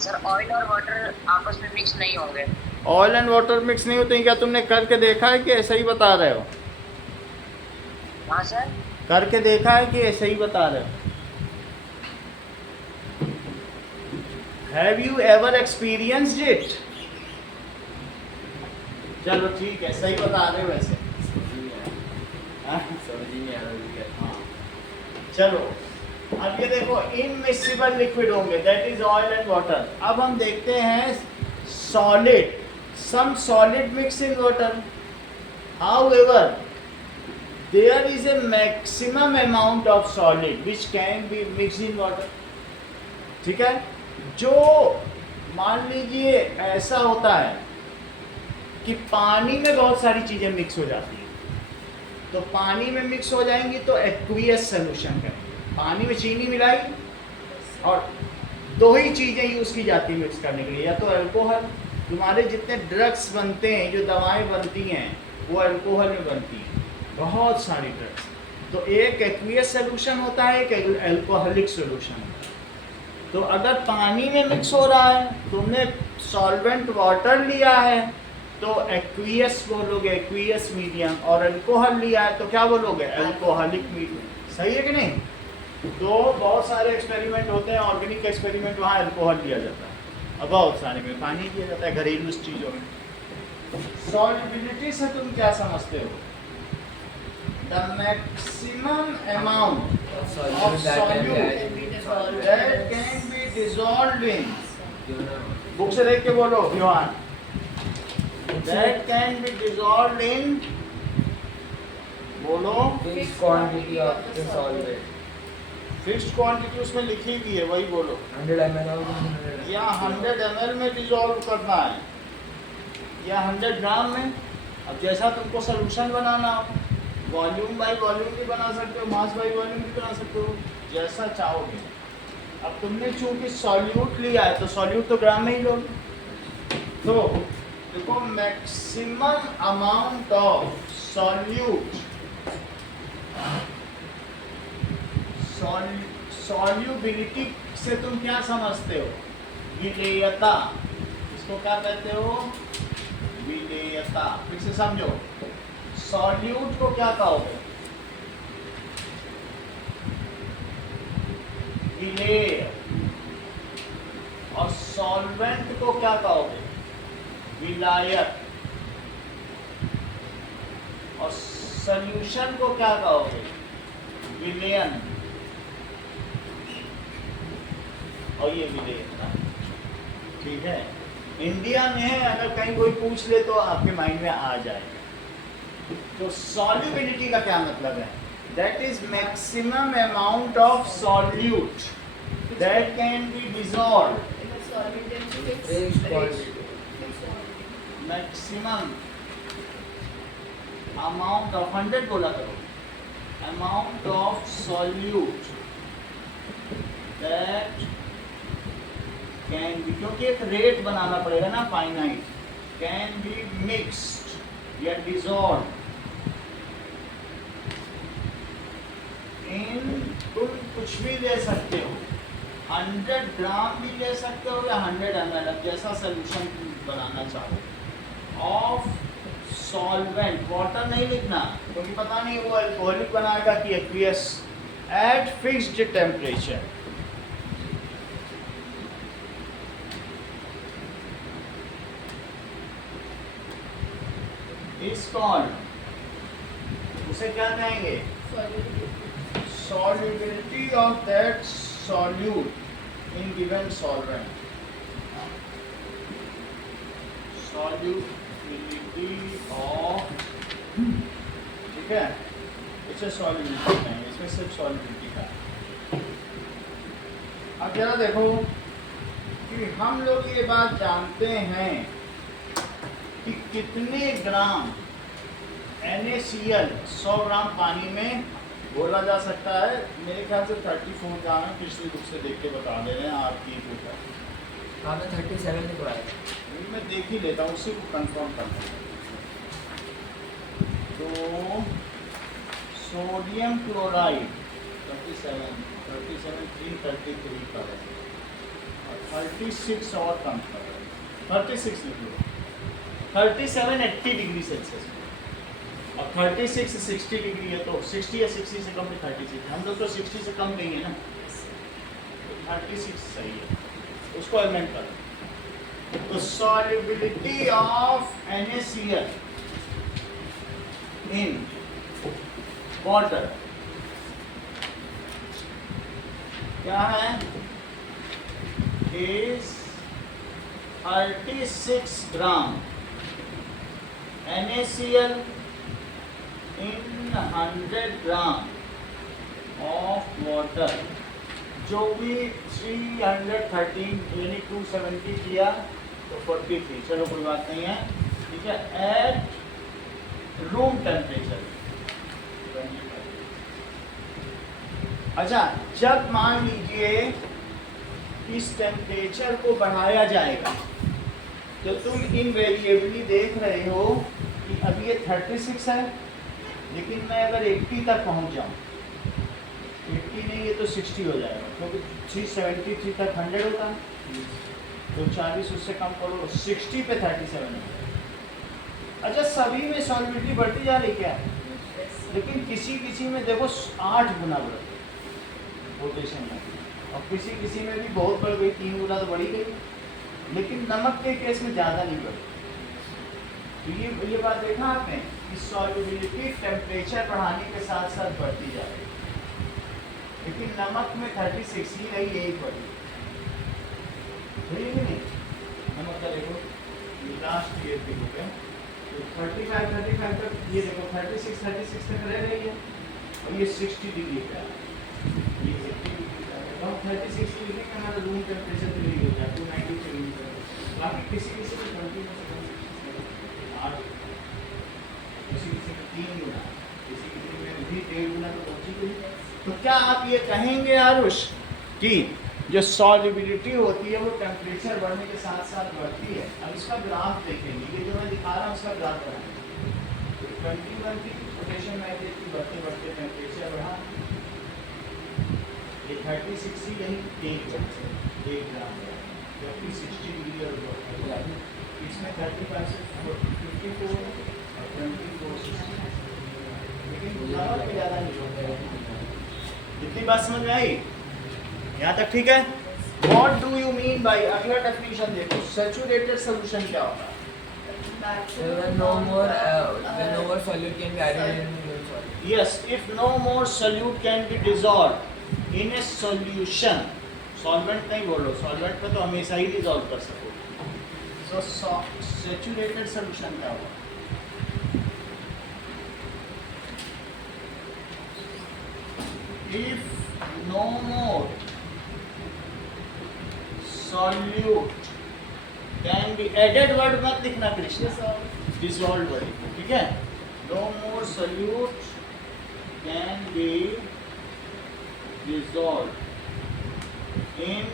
सर ऑयल और वाटर आपस में मिक्स नहीं होंगे। ऑयल एंड वाटर मिक्स नहीं होते हैं, क्या तुमने करके देखा है कि ऐसा ही बता रहे हो? हाँ सर। करके देखा है कि ऐसे ही बता रहे हो? Have you ever experienced it? चलो ठीक है, सही बता रहे हो वैसे। हाँ? हाँ। चलो अब ये देखो, इनमिसिबल लिक्विड होंगे, that is oil and water. अब हम देखते हैं solid, some solid mix in water, however there is a maximum amount of solid which can be mixed in water। ठीक है, जो मान लीजिए ऐसा होता है कि पानी में बहुत सारी चीज़ें मिक्स हो जाती हैं, तो पानी में मिक्स हो जाएंगी तो एक्वियस सोल्यूशन करेंगे। पानी में चीनी मिलाई और दो ही चीज़ें यूज़ की जाती हैं मिक्स करने के लिए, या तो अल्कोहल, तुम्हारे जितने ड्रग्स बनते हैं, जो दवाएं बनती हैं वो अल्कोहल में बनती हैं, बहुत सारी ड्रग्स। तो एक एक्वियस सोल्यूशन होता है, एक अल्कोहलिक सोल्यूशन होता है। तो अगर पानी में मिक्स हो रहा है, तुमने सॉल्वेंट वाटर लिया है तो एक्वियस बोलोगे, एक्वियस मीडियम, और अल्कोहल लिया है तो क्या बोलोगे, अल्कोहलिक मीडियम। सही है कि नहीं? तो बहुत सारे एक्सपेरिमेंट होते हैं, ऑर्गेनिक एक्सपेरिमेंट, वहाँ अल्कोहल लिया जाता है, और बहुत सारे में पानी लिया जाता है, घरेलू चीज़ों में। सॉल्युबिलिटी से तुम क्या समझते हो? The maximum amount of solute that can be dissolved in, book से देख के बोलो Vivaan, that can be dissolved in, बोलो fixed quantity of the solvent, fixed quantity उसमें लिखी हुई है, वही बोलो। 100 ml और 100 या 100 ml में डिजॉल्व करना है, या 100 ग्राम में। अब जैसा तुमको सोल्यूशन बनाना हो, वॉल्यूम बाय वॉल्यूम भी बना सकते हो, मास बाय वॉल्यूम भी बना सकते हो, जैसा चाहोगे। अब तुमने चूंकि सॉल्यूट लिया है तो सॉल्यूट तो ग्राम में ही लो। तो देखो, maximum amount of solute, solubility से तुम क्या समझते हो? विलेयता। इसको क्या कहते हो? विलेयता। फिर से समझो, सॉल्यूट को क्या कहोगे? विलेय। और सॉल्वेंट को क्या कहोगे? विलायक। और सॉल्यूशन को क्या कहोगे? विलयन। और ये विलेयता। ठीक है, इंडिया में है, अगर कहीं कोई पूछ ले तो आपके माइंड में आ जाएगा। तो सॉल्युबिलिटी का क्या मतलब है? That is maximum amount of solute that can be dissolve, fixed quantity, maximum amount of, 100 बोला करो, amount of solute that can be, क्योंकि एक रेट बनाना पड़ेगा ना, फाइनाइट, कैन बी मिक्स्ड या डिसॉल्व इन, तुम कुछ भी ले सकते हो, 100 ग्राम भी ले सकते हो या 100 ml, जैसा सोल्यूशन बनाना चाहो, ऑफ सॉल्वेंट, वाटर नहीं लिखना क्योंकि पता नहीं वो अल्कोहलिक बनाएगा कि aqueous, at fixed temperature. Is called, उसे क्या कहेंगे? solubility of that solute in given solvent, solubility of, ठीक है, इसे solubility कहेंगे, इसमें सिर्फ solubility का। अब जरा देखो कि हम लोग ये बात जानते हैं कि कितने ग्राम NaCl 100 ग्राम पानी में बोला जा सकता है। मेरे ख्याल से 34 ग्राम है, पिछली बुक से देख के बता दे रहे हैं आपकी बुक है। आपने 37 लिखवाया है। मैं देख ही लेता हूँ, उसी को कंफर्म करता हूँ। तो सोडियम क्लोराइड 37, 37,333 का है और 36 और कम कर रहा है, 36 लिख लो, 37 80 डिग्री सेल्सियस और 36 60 डिग्री है, तो 60 या 60 से कम है 36, हम लोग तो 60 से कम नहीं है ना, तो 36 सही है, उसको अमेंड करो। तो solubility of NaCl in water क्या है, is 36 gram NaCl in 100 gram of water, जो भी 313 यानी 270 किया तो 43, चलो कोई बात नहीं है, ठीक है, एट रूम टेम्परेचर। अच्छा, जब मान लीजिए इस टेम्परेचर को बढ़ाया जाएगा तो तुम इनवेरिएबली देख रहे हो कि अभी ये 36 है, लेकिन मैं अगर 80 तक पहुंच जाऊं, 80 नहीं ये तो 60 हो जाएगा, क्योंकि 373 तक 100 होता है, तो 40 उससे कम करो, 60 पे 37 है। अच्छा, सभी में सॉल्युबिलिटी बढ़ती जा रही क्या, लेकिन किसी किसी में देखो 8 गुना बढ़ गई पोटेशियम में, और किसी किसी में भी बहुत बढ़ गई, 3 गुना तो बढ़ी गई, लेकिन नमक के केस में ज़्यादा नहीं बढ़ी। तो ये बात देखा आपने कि सॉल्युबिलिटी टेम्परेचर बढ़ाने के साथ साथ बढ़ती जा रही है, लेकिन नमक में 36 ही नहीं, यही बढ़ी, ठीक है नहीं? नमक का देखो लास्ट ईयर की बुक है, तो 35 तक ये देखो 36 तक रह रही है, और ये 60 डिग्री पे है, ये 60 डिग्री पे है, तो 36 डिग्री में हमारा रूम टेम्परेचर डिग्री हो जाए 293 डिग्री, बाकी किसी किसी में 20 8, किसी किसी में 3 गुना, किसी किसी में भी 1.5 गुना तो पहुँची गई। तो क्या आप ये कहेंगे आरुष कि जो सॉल्युबिलिटी होती है वो टेम्परेचर बढ़ने के साथ साथ बढ़ती है? अब इसका ग्राफ देखेंगे, ये जो मैं दिखा रहा हूँ उसका ग्राफ बनाएंगे, तो 21 की पोटेशियम नाइट्रेट की बढ़ते बढ़ते टेम्परेचर बढ़ा, ये 36 ही यही 1 ग्राम है, जबकि 60 डिग्री और इसमें 35 से 54 और 24 60, लेकिन ज़्यादा नहीं होता है। इतनी बात समझ में आई? यहाँ तक ठीक है? What do you mean by, अगला डेफिनेशन देखो, सैचुरेटेड सॉल्यूशन क्या होता है? When no more solute can be added in the solid. Yes, if no more solute can be dissolved in a solution, solvent नहीं बोलो, solvent पे तो हमेशा ही dissolve कर सको, so saturated solution क्या होगा? If no more solute can be added word मत लिखना कृष्णा, dissolved word, ठीक है? No more solute can be dissolved in,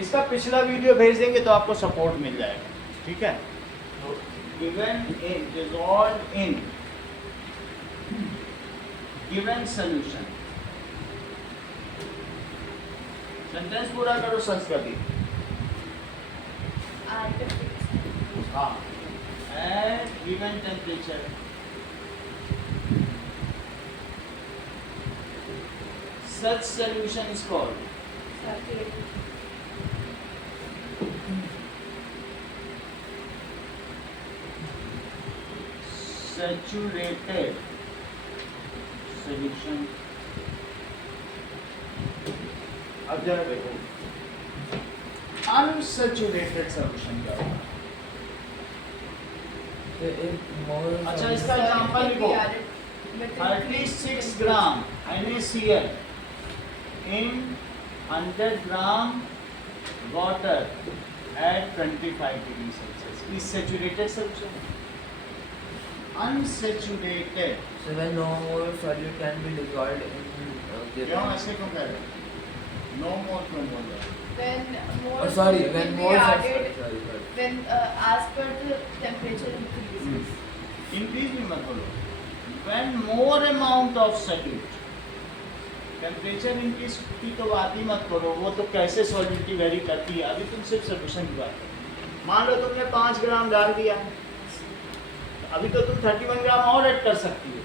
इसका पिछला वीडियो भेज देंगे तो आपको सपोर्ट मिल जाएगा, ठीक है? तो given in dissolved in given solution, sentence पूरा करो संस्कृति। हाँ, at given temperature such solution is called saturated solution। अब जरा देखो अनसैचुरेटेड सॉल्यूशन क्या होगा? So if more अच्छा, इसका एग्जांपल लिखो, 36 ग्राम NaCl in 100 gram water at 25 degree Celsius is saturated solution। Unsaturated, so when no more solute can be dissolved in क्यों ऐसे क्यों कह रहे हो? No more क्यों बोल रहे हो? When more Oh, sorry, solute when will be more added, sorry. when as per the temperature increases. Increase भी मत बोलो, when more amount of solute temperature increase की तो बात ही मत करो, वो तो कैसे सॉलिडिटी वेरी करती है। अभी तुम सिर्फ सोल्यूशन की बात करो। मान लो तुमने 5 ग्राम डाल दिया, अभी तो तुम 31 ग्राम और ऐड कर सकती हो।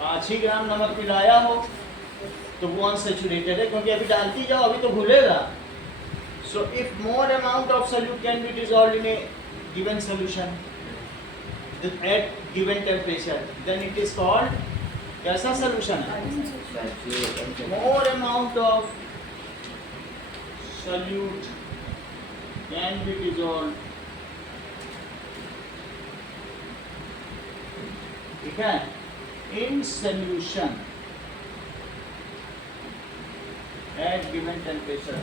5 ही ग्राम नमक मिलाया हो तो वो अनसेचुरेटेड है, क्योंकि अभी डालती जाओ अभी तो घुलेगा। So if more amount of solute can be dissolved in a given solution at given temperature, then it is called कैसा सॉल्यूशन है? More amount of solute can be dissolved, ठीक है, in solution at given temperature.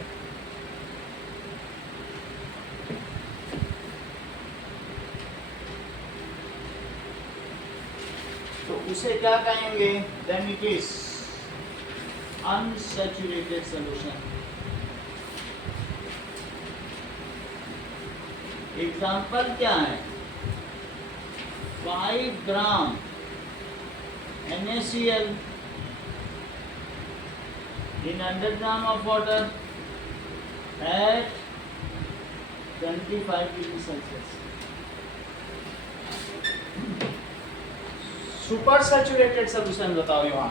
तो उसे क्या कहेंगे? Then it is unsaturated solution. Example क्या है? 5 ग्राम NaCl in 100 gram of water at 25 degree Celsius. Super saturated solution बताओ यहाँ।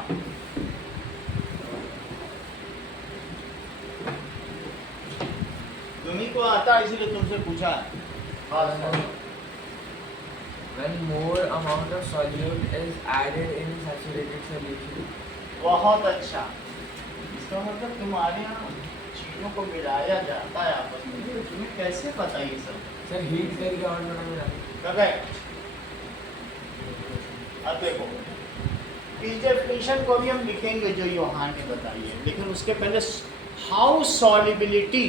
तुम्ही को आता है इसीलिए तुमसे पूछा है। When more amount of solute is added in saturated solution. बहुत अच्छा, इसका मतलब तुम्हारे यहाँ चीजों को मिलाया जाता है आपस में। तुम्हें कैसे पता ये सब? सर हीट करके और थोड़ा मिला। करेक्ट। अब देखो इस डेफिनेशन को भी हम लिखेंगे जो योहान ने बताई है, लेकिन उसके पहले how solubility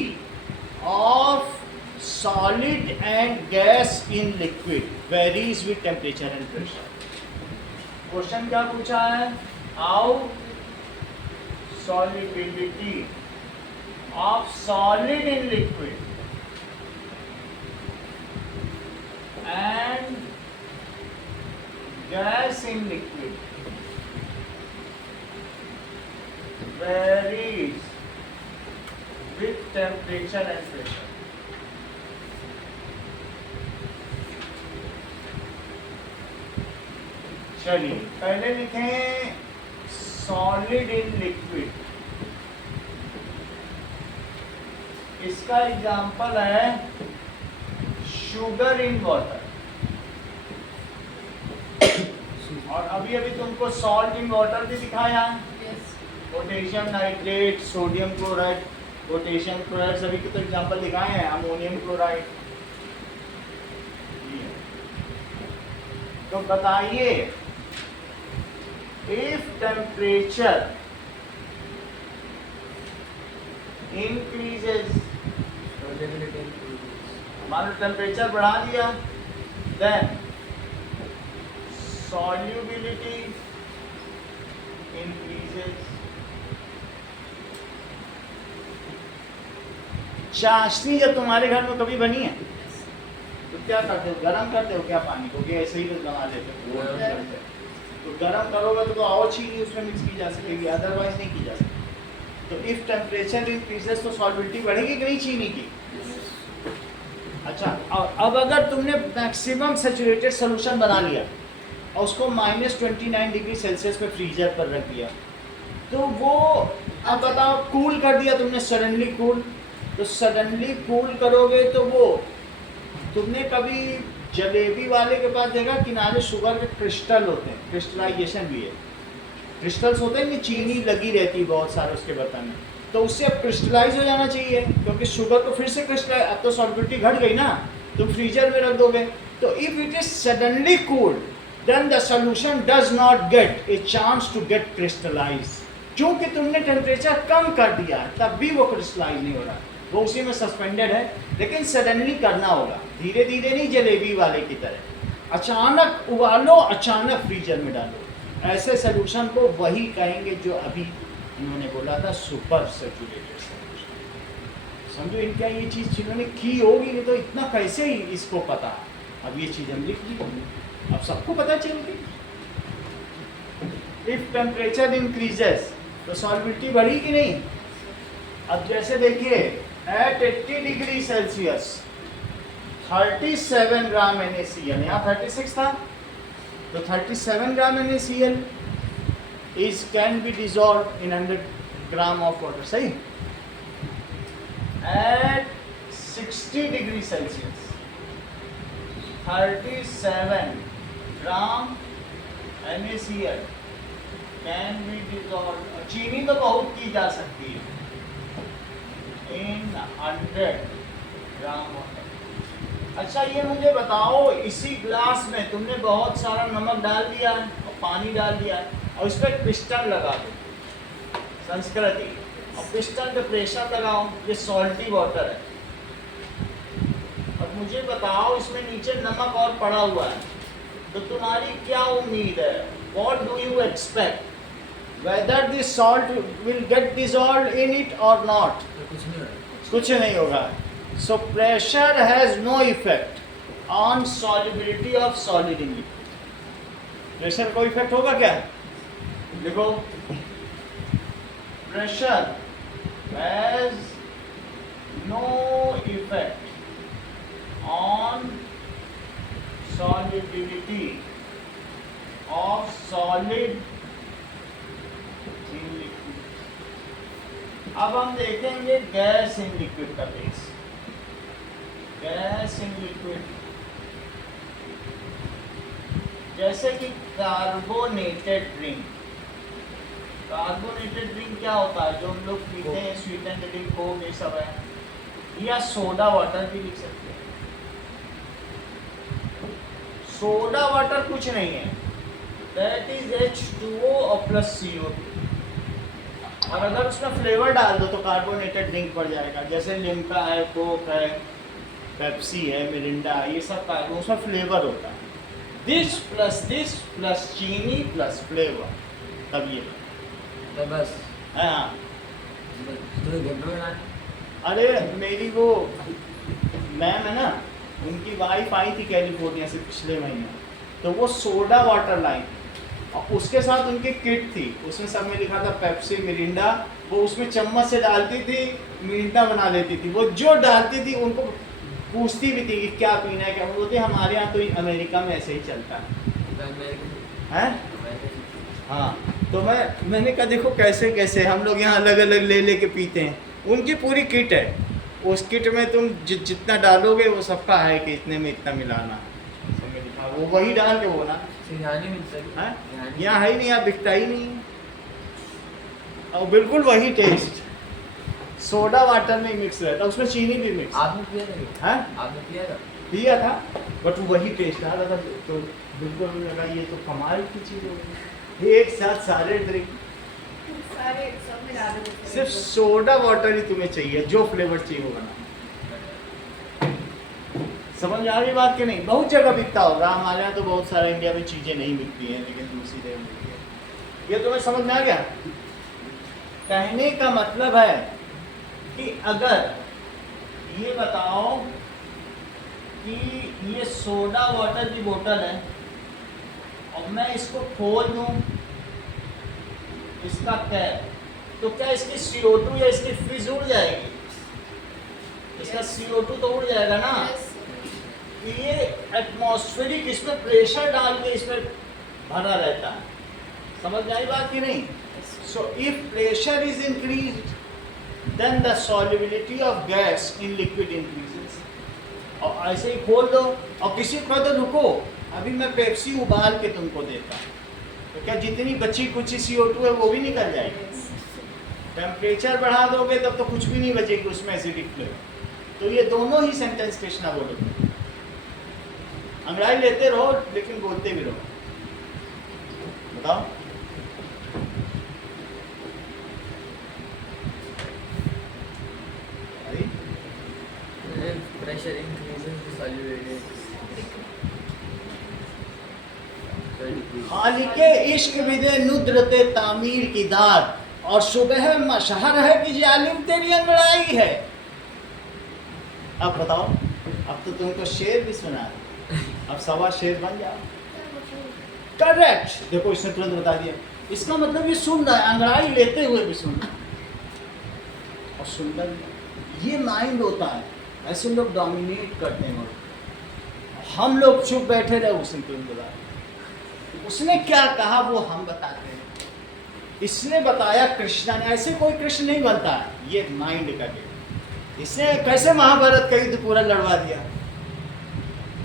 of solid and gas in liquid varies with temperature and pressure. Question क्या पूछा है? How solubility of solid in liquid and gas in liquid varies with temperature and pressure. चलिए पहले लिखें सॉलिड इन लिक्विड। इसका example है sugar in water. और अभी अभी तुमको सॉल्ट इन वाटर भी दिखाया, Yes. Potassium nitrate, sodium chloride, potassium chloride सभी के तो एग्जांपल दिखाए हैं, अमोनियम क्लोराइड। तो बताइए if temperature increases, Solubility increases. मान लो टेम्परेचर बढ़ा दिया, then solubility increases. चाशनी जब तुम्हारे घर में कभी बनी है तो क्या करते हो? गरम करते हो क्या पानी को, कि ऐसे ही बना लेते हो? गरम। तो गरम करोगे तो और चीनी उसमें मिक्स की जा सकेगी, अदरवाइज नहीं की जा सकती। तो इफ टेम्परेचर इंक्रीजेस तो सॉल्बिलिटी बढ़ेगी कि नहीं चीनी की? अच्छा, और अब अगर तुमने मैक्सिमम सैचुरेटेड सॉल्यूशन बना लिया और उसको -29 डिग्री सेल्सियस पे फ्रीजर पर रख दिया, तो वो अब बताओ कूल कर दिया तुमने, सडनली कूल। तो सडनली कूल करोगे तो वो तुमने कभी जलेबी वाले के पास देखा किनारे शुगर के क्रिस्टल होते हैं, क्रिस्टलाइजेशन भी है, क्रिस्टल्स होते हैं कि चीनी लगी रहती है बहुत सारे उसके बर्तन में, तो उससे अब क्रिस्टलाइज हो जाना चाहिए, क्योंकि शुगर को फिर से क्रिस्टलाइज, अब तो सॉल्बिलिटी घट गई ना, तुम फ्रीजर में रख दोगे। तो if it is suddenly cooled then the solution does not get a chance to get crystallize. क्योंकि तुमने टेम्परेचर कम कर दिया है तब भी वो क्रिस्टलाइज नहीं हो रहा, वो उसी में सस्पेंडेड है। लेकिन सडनली करना होगा, धीरे धीरे नहीं, जलेबी वाले की तरह अचानक उबालो, अचानक फ्रीजर में डालो। ऐसे सॉल्यूशन को वही कहेंगे जो अभी इन्होंने बोला था, सुपर सैचुरेटेड सॉल्यूशन। समझो इनका ये चीज़ जिन्होंने की होगी, नहीं तो इतना कैसे ही इसको पता। अब ये चीज़ हम लिख दी, अब सबको पता चल गई। इफ टेम्परेचर इंक्रीजेस तो सॉल्युबिलिटी बढ़ी कि नहीं? अब जैसे देखिए at 80 degree Celsius 37 gram NaCl, यहाँ 36 था, तो 37 ग्राम NaCl is can be dissolved in 100 gram of water, सही? At 60 degree Celsius 37 gram NaCl can be dissolve. चीनी तो बहुत की जा सकती है इन 100 ग्राम वाटर। अच्छा ये मुझे बताओ, इसी ग्लास में तुमने बहुत सारा नमक डाल दिया है और पानी डाल दिया है और इस पर पिस्टन लगा दो, संस्कृति, और पिस्टन पे प्रेशर लगाओ, ये सॉल्टी वाटर है। अब मुझे बताओ इसमें नीचे नमक और पड़ा हुआ है, तो तुम्हारी क्या उम्मीद है? What do you expect? Whether the salt will get dissolved in it or not? कुछ नहीं होगा। So pressure has no effect on solubility of solid in liquid. Pressure को इफेक्ट होगा क्या? देखो, pressure has no effect on solubility of solid in liquid। अब हम देखेंगे गैस इन लिक्विड का केस। गैस इन लिक्विड जैसे कि कार्बोनेटेड ड्रिंक। कार्बोनेटेड ड्रिंक क्या होता है? जो हम लोग पीते हैं, स्वीटेंड ड्रिंक, कोक, ये सब है, या सोडा वाटर भी लिख सकते हैं। सोडा वाटर कुछ नहीं है, दैट इज H2O और प्लस CO2। और अगर उसमें फ्लेवर डाल दो तो कार्बोनेटेड ड्रिंक पड़ जाएगा, जैसे लिम्का है, कोक है, पेप्सी है, मिरिंडा, ये सब कार्बो, उसमें फ्लेवर होता है। दिस प्लस चीनी प्लस फ्लेवर, तब ये तो बस हाँ। तो घबराना। अरे मेरी वो मैम है ना, उनकी वाइफ आई थी कैलिफोर्निया से पिछले महीने, तो वो सोडा वाटर लाई और उसके साथ उनकी किट थी, उसमें सब में लिखा था पेप्सी, मिरिंडा। वो उसमें चम्मच से डालती थी, मिरिंडा बना लेती थी। वो जो डालती थी उनको पूछती भी थी कि क्या पीना है, क्या बोलते। हमारे यहाँ तो अमेरिका में ऐसे ही चलता है। हाँ, तो मैंने कहा देखो कैसे कैसे हम लोग यहाँ अलग अलग ले लेके पीते हैं। उनकी पूरी किट है, उस किट में तुम जितना डालोगे वो सबका है कि इतने में इतना मिलाना, वो वही डाल के वो ना यहाँ है ही नहीं, यहाँ बिकता ही नहीं। और बिल्कुल वही टेस्ट सोडा वाटर में मिक्स रहता, उसमें चीनी भी मिक्स। आपने पिया था? हैं? आपने पिया था? पिया था, बट वही टेस्ट आ रहा था, तो बिल्कुल मुझे लगा ये तो कमाल की चीज़ हो गई। एक साथ सारे ड्रिंक, सारे सब मिला दो। सिर्फ सोडा वाटर ही तुम्हें चाहिए, जो फ्लेवर चाहिए वो बना। समझ में आ रही बात कि नहीं? बहुत जगह बिकता होगा, हमारे यहाँ तो बहुत सारे इंडिया में चीज़ें नहीं बिकती हैं, लेकिन दूसरी जगह बिकती है। ये तुम्हें समझ में आ गया? कहने का मतलब है कि अगर ये बताओ कि ये सोडा वाटर की बोतल है और मैं इसको खोल दूं, इसका कैप, तो क्या इसकी CO2 या इसकी फिज उड़ जाएगी? इसका CO2 तो उड़ जाएगा ना। ये एटमॉस्फेरिक, इसमें प्रेशर डाल के इसमें भरा रहता है। समझ में आई बात कि नहीं? So if pressure is increased then the solubility of gas in liquid increases. और ऐसे ही खोल दो और किसी को तो रुको, अभी मैं पेप्सी उबाल के तुमको देता हूँ, तो क्या जितनी बची कुची CO2 है वो भी निकल जाएगी? टेम्परेचर बढ़ा दोगे तब तो कुछ भी नहीं बचेगी उसमें एसिडिक फ्लेवर। तो ये दोनों ही सेंटेंस कृष्णा बोलोगे, अंग्रेजी लेते रहो लेकिन बोलते भी रहो। बताओ। Pressure increases the solubility. खालिके इश्क विदे नुद्रते तामीर की दाद, और सुबह मशहर है कि जालिम तेरी अंगड़ाई है। अब बताओ, अब तो तुमको शेर भी सुना है, अब सवा शेर बन जाओ। करेक्ट, देखो इसने तुरंत बता दिया। इसका मतलब ये सुन रहा है, अंगड़ाई लेते हुए भी सुन रहा है और सुंदर भी। ये माइंड होता है, ऐसे लोग डोमिनेट करते हैं। हम लोग चुप बैठे रहे उसी के इंतजार। उसने क्या कहा वो हम बताते हैं। इसने बताया कृष्ण ने, ऐसे कोई कृष्ण नहीं बनता है, ये माइंड का गेम। इसने कैसे महाभारत का युद्ध पूरा लड़वा दिया,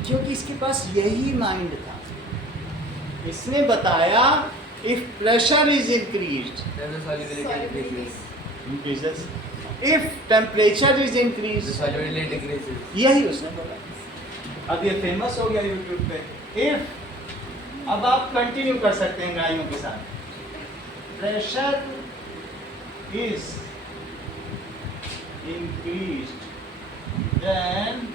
क्योंकि इसके पास यही माइंड था। इसने बताया if pressure is increased then the solubility increases. If temperature is The increase, solubility decreases. यही उसने बोला। अब ये फेमस हो गया यूट्यूब पे। इफ, अब आप कंटिन्यू कर सकते हैं गायों के साथ। Pressure is increased then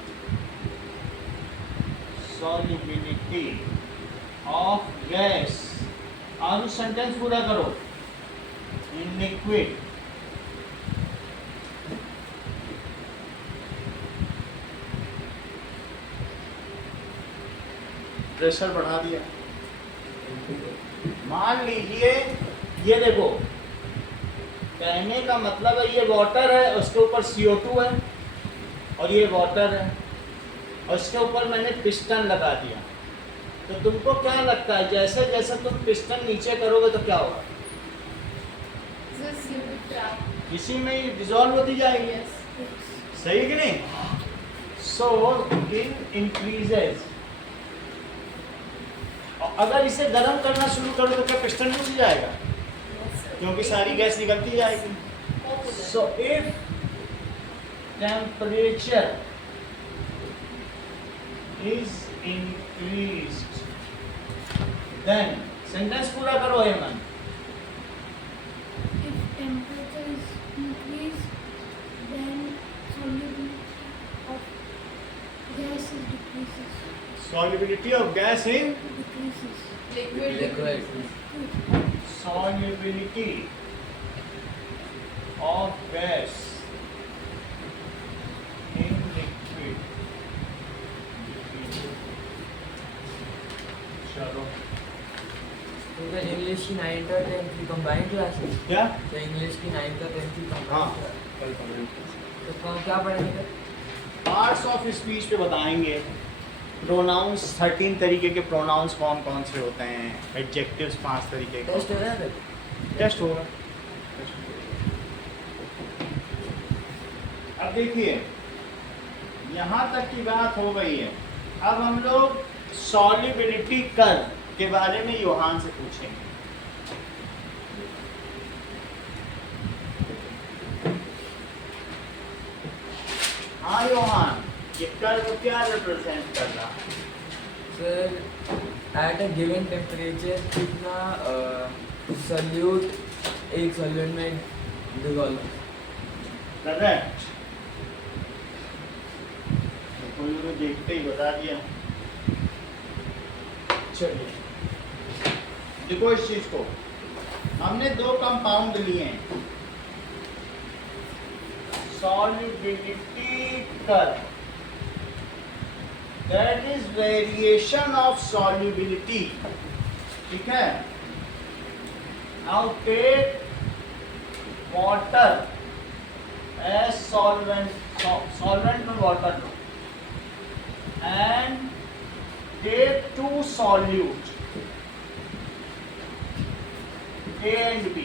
solubility of gas, और सेंटेंस पूरा करो, in liquid प्रेशर बढ़ा दिया। मान लीजिए ये देखो, कहने का मतलब है ये वाटर है, उसके ऊपर CO2 है और ये वाटर है और इसके ऊपर मैंने पिस्टन लगा दिया। तो तुमको क्या लगता है, जैसे जैसे तुम पिस्टन नीचे करोगे तो क्या होगा? Just you will trap. इसी में ही डिजॉल्व होती जाएगी। Yes. सही कि नहीं? सो इन इंक्रीजेज। अगर इसे गर्म करना शुरू करो तो क्या पिस्टन टूट जाएगा? Yes, sir. क्योंकि सारी गैस निकलती जाएगी। Popular. So if temperature is increased then, sentence पूरा करो Hemant. If temperature is increased, then solubility of gas is decreases. Solubility of gas in Decreases. Liquid. Liquid. solubility of gas in liquid. चलो तो क्या English की 9th और 10th की combined classes? क्या? तो इंग्लिश की 9th और 10th की हाँ। कंबाइंड तो क्या पढ़ेंगे? पार्ट्स ऑफ स्पीच पे बताएंगे। प्रोनाउंस 13 तरीके के प्रोनाउंस कौन कौन से होते हैं, एडजेक्टिव्स 5 तरीके के। टेस्ट हो रहा है? टेस्ट होगा। अब देखिए, यहाँ तक की बात हो गई है। अब हम लोग सॉल्युबिलिटी कर के बारे में योहान से पूछेंगे। हाँ योहान, ये कर को क्या रिप्रेजेंट कर रहा है? Sir, at a given temperature कितना सल्यूट एक सॉल्यूट में डिसॉल्व? करेक्ट। कोई तो देखते ही बता दिया। चलिए देखो इस चीज को, हमने 2 कंपाउंड लिए हैं। Solubility curve, that is variation of solubility, ठीक है। Now take water as solvent, solvent में वाटर लो, and take 2 solute A and B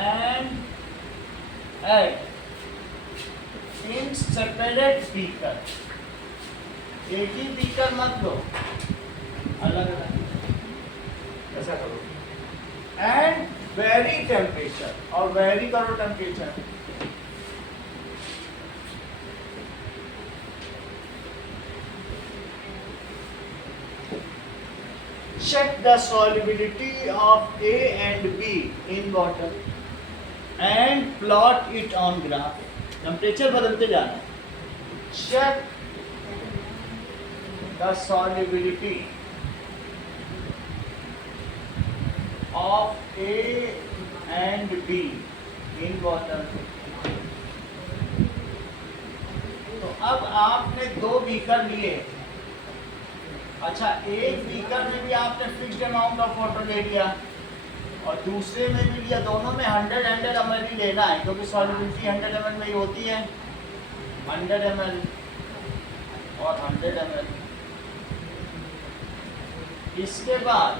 and add in separate beaker। एक ही बीकर मत लो, अलग अलग ऐसा करो। एंड वेरी टेम्परेचर, और वेरी करो temperature. Check the solubility of A and B in water and plot it on graph। Temperature बदलते जाना। Check the solubility of A and B in water। तो अब आपने 2 बीकर लिए, अच्छा, एक बीकर में भी आपने फिक्स्ड अमाउंट ऑफ वाटर ले लिया और दूसरे में भी लिया, दोनों में 100 ml ही लेना है क्योंकि सॉल्युबिलिटी 100 ml में ही होती है। 100 ml और 100 ml। इसके बाद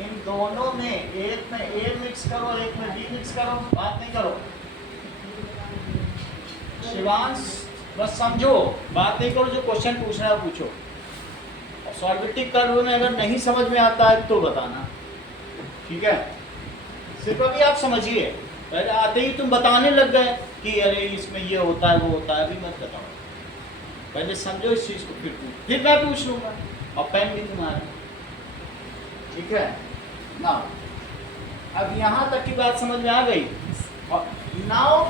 इन दोनों में एक में A मिक्स करो, एक में B मिक्स करो, बात नहीं करो। शिवांश बस समझो, बात नहीं करो, जो क्वेश्चन पूछना है पूछो। और सॉल्विटी कर्व में अगर नहीं समझ में आता है तो बताना, ठीक है? सिर्फ अभी आप समझिए, पहले आते ही तुम बताने लग गए कि अरे इसमें ये होता है वो होता है, अभी मत बताओ, पहले समझो इस चीज़ को, फिर मैं पूछ लूँगा और पेन भी तुम्हारा, ठीक है ना? अब यहाँ तक की बात समझ में आ गई। और now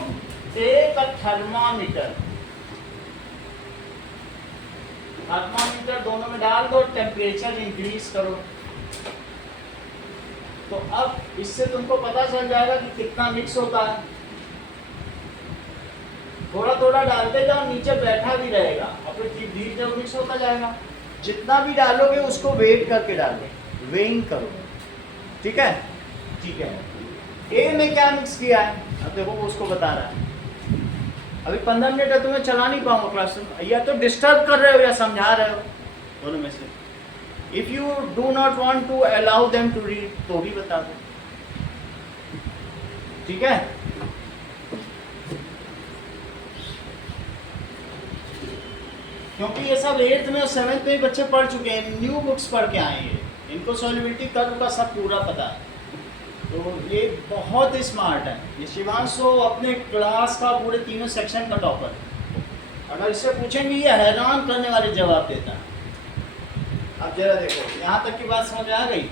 take a thermometer, thermometer दोनों में डाल दो, टेम्परेचर इंक्रीज करो। तो अब इससे तुमको पता चल जाएगा कि कितना मिक्स होता है। थोड़ा थोड़ा डालते जाओ, नीचे बैठा भी रहेगा और फिर धीरे धीरे मिक्स होता जाएगा। जितना भी डालोगे उसको वेट करके डालो, वेइंग करो, ठीक है? ठीक है। ए में क्या मिक्स किया है, अब देखो वो उसको बता रहा है। अभी 15 मिनट है, तुम्हें चला नहीं पाऊंगा क्लास, या तो डिस्टर्ब कर रहे हो या समझा रहे हो, दोनों में से। If you do not want to allow them to read तो भी बता दो, ठीक है? क्योंकि ये सब 8th में और 7th में बच्चे पढ़ चुके हैं, न्यू बुक्स पढ़ के आए हैं, इनको सॉल्युबिलिटी कर्व का सब पूरा पता है। तो ये बहुत स्मार्ट है। ये शिवांश तो अपने क्लास का पूरे तीनों सेक्शन का टॉपर है। अगर इससे पूछेंगे ये हैरान करने वाले जवाब देता है। अब जरा देखो, यहाँ तक की बात समझ में आ गई?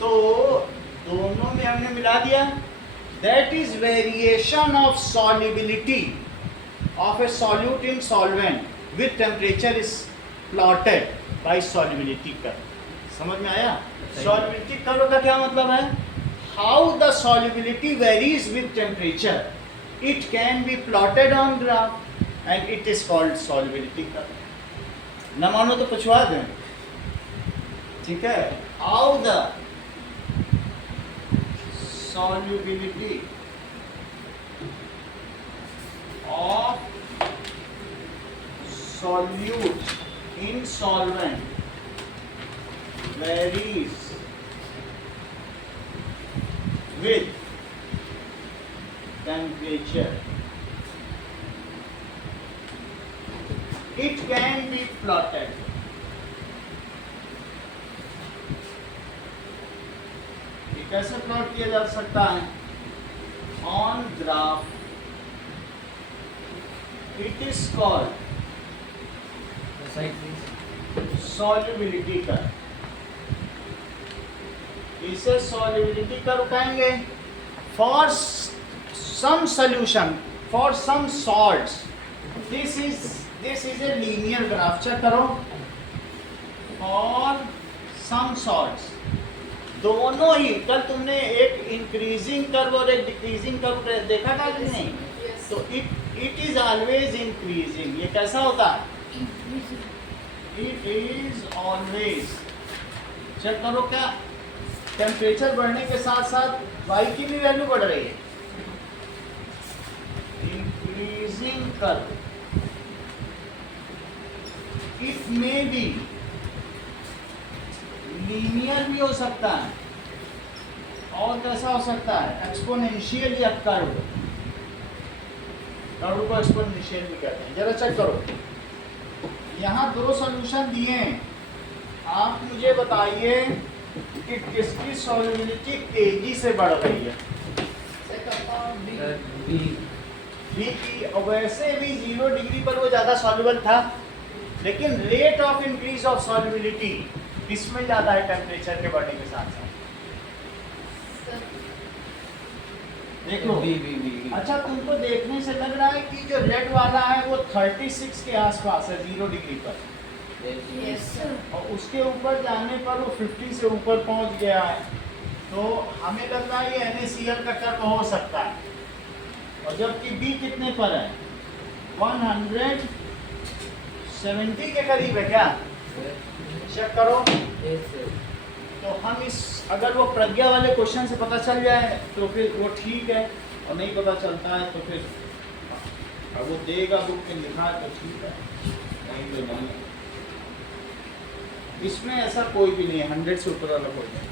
तो दोनों में हमने मिला दिया। That is variation of solubility of a solute in solvent with temperature is plotted by solubility curve. समझ में आया? सॉल्युबिलिटी कर्व का क्या मतलब है? How the solubility varies with temperature. It can be plotted on graph and it is called solubility curve. न मानो तो पूछवा दें, ठीक है? How the solubility of solute in solvent varies with temperature. It can be plotted. ये कैसे plot किया जा सकता है? On graph. It is called solubility curve. इसे सॉल्युबिलिटी कर्व कहेंगे। For some solution, for some salts, this is a linear graph. Check करो, for some salts, दोनों ही, कल तुमने एक इंक्रीजिंग कर्व और एक डिक्रीजिंग कर्व देखा था कि नहीं? तो इट इज ऑलवेज इंक्रीजिंग। ये कैसा होता है? It is always. चेक करो, क्या टेम्परेचर बढ़ने के साथ साथ y की भी वैल्यू बढ़ रही है? Increasing curve. It may be linear भी हो सकता है और कैसा हो सकता है? एक्सपोनेंशियल या कर्व। कर्व को एक्सपोनेंशियल भी कहते हैं। जरा चेक करो, यहाँ दो सॉल्यूशन दिए हैं, आप मुझे बताइए कि किसकी सॉल्युबिलिटी तेजी से बढ़ रही है? बी की। और वैसे भी 0 डिग्री पर वो ज़्यादा सॉल्युबल था, लेकिन rate of increase of solubility इसमें ज़्यादा है टेम्परेचर के बढ़ने के साथ साथ। देख लो। अच्छा, तुमको देखने से लग रहा है कि जो रेड वाला है वो 36 के आसपास है 0 डिग्री पर। Yes, sir. और उसके ऊपर जाने पर वो 50 से ऊपर पहुंच गया है। तो हमें लग रहा है ये NaCl का कर्व हो सकता है। और जबकि B कितने पर है? 170 के करीब है क्या? चेक करो। Yes, sir. तो हम इस अगर वो प्रज्ञा वाले क्वेश्चन से पता चल जाए तो फिर वो ठीक है, और नहीं पता चलता है तो फिर अब वो देगा बुक में लिखा है तो ठीक है, नहीं तो नहीं। इसमें ऐसा कोई भी नहीं है, 100 से ऊपर वाला कोई नहीं।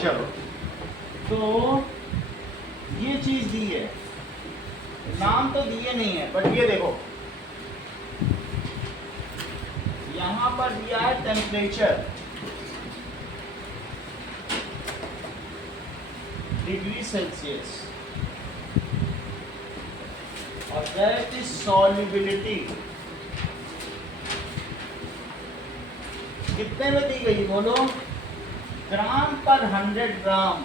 चलो, तो ये चीज दी है, नाम तो दिए नहीं है, बट ये देखो यहाँ पर दिया है टेम्परेचर डिग्री सेल्सियस, और दैट इज सॉल्युबिलिटी कितने में दी गई बोलो? ग्राम पर 100 ग्राम,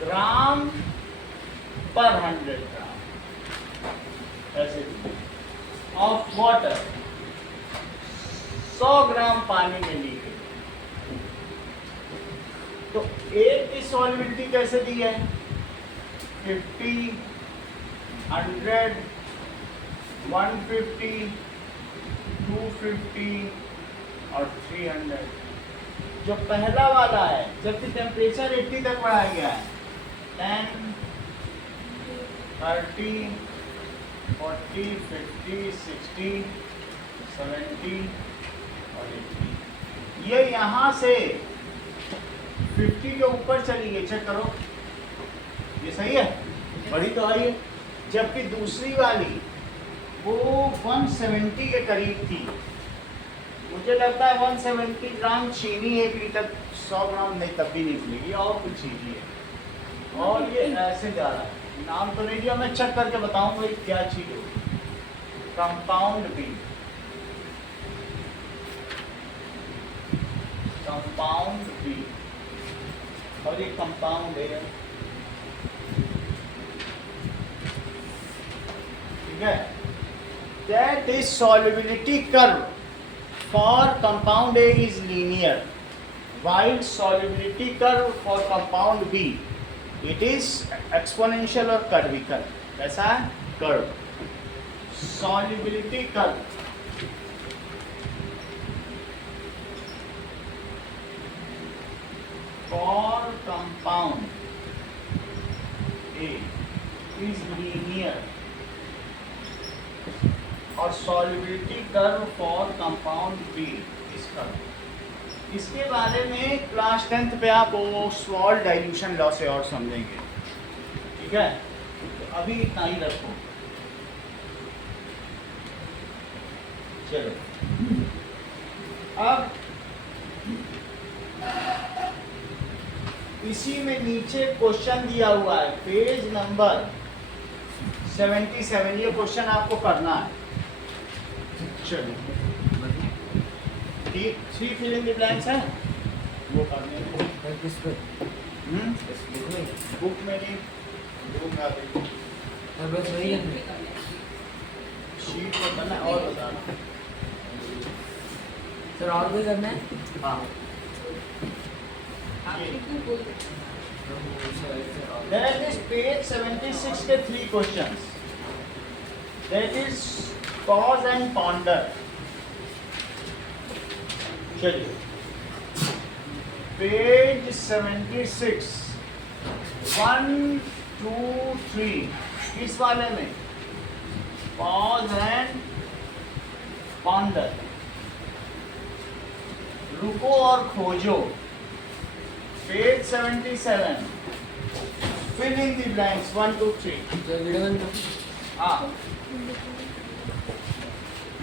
ग्राम पर 100 ग्राम ऐसे ऑफ वाटर 100 ग्राम पानी में ली गई। तो एक की सॉल्युबिलिटी कैसे दी है? 50, 100, 150, 250 और 300। जो पहला वाला है, जबकि टेम्परेचर 80 तक बढ़ाया गया है, 10, 30, 40, 50, 60, 70 और 80। ये यहाँ से 50 के ऊपर चली गई, चेक करो, ये सही है, बड़ी तो आई है। जबकि दूसरी वाली वो 170 के करीब थी। मुझे लगता है 170 ग्राम चीनी 1 लीटर, 100 ग्राम नहीं, तब भी नहीं मिलेगी, और कुछ चीज है। और ये ऐसे जा रहा है, नाम तो नहीं दिया, मैं चेक करके बताऊंगा क्या चीज होगी। कंपाउंड बी, कंपाउंड बी, और ये कंपाउंड है, ठीक है। That is solubility curve for compound A is linear, while solubility curve for compound B it is exponential or curvical। कैसा है? curve, solubility curve for compound A is linear और solubility curve for compound B is curve. इसके बारे में class 10th पे आप Oswald dilution law से और समझेंगे, ठीक है। तो अभी इतना ही रखो। चलो, अब इसी में नीचे क्वेश्चन दिया हुआ है, पेज नंबर 77, ये क्वेश्चन आपको करना है। चलिए, 3 फिलिंग द ब्लैंक्स है, वो करने में। Sir, किस पे? इस book में? बुक में नहीं, बुक में आते Sir, बस वही है। शीट पर करना है, और बताना। Sir, और कोई करना है? हाँ, आपने क्यों बोल that is page 76 के 3 questions, that is pause and ponder। चलिए, पेज 76, 1, 2, 3 इस वाले में pause and ponder, रुको और खोजो। Page 77, fill in the blanks 1, 2, 3। Sir, video बंद करो। हाँ,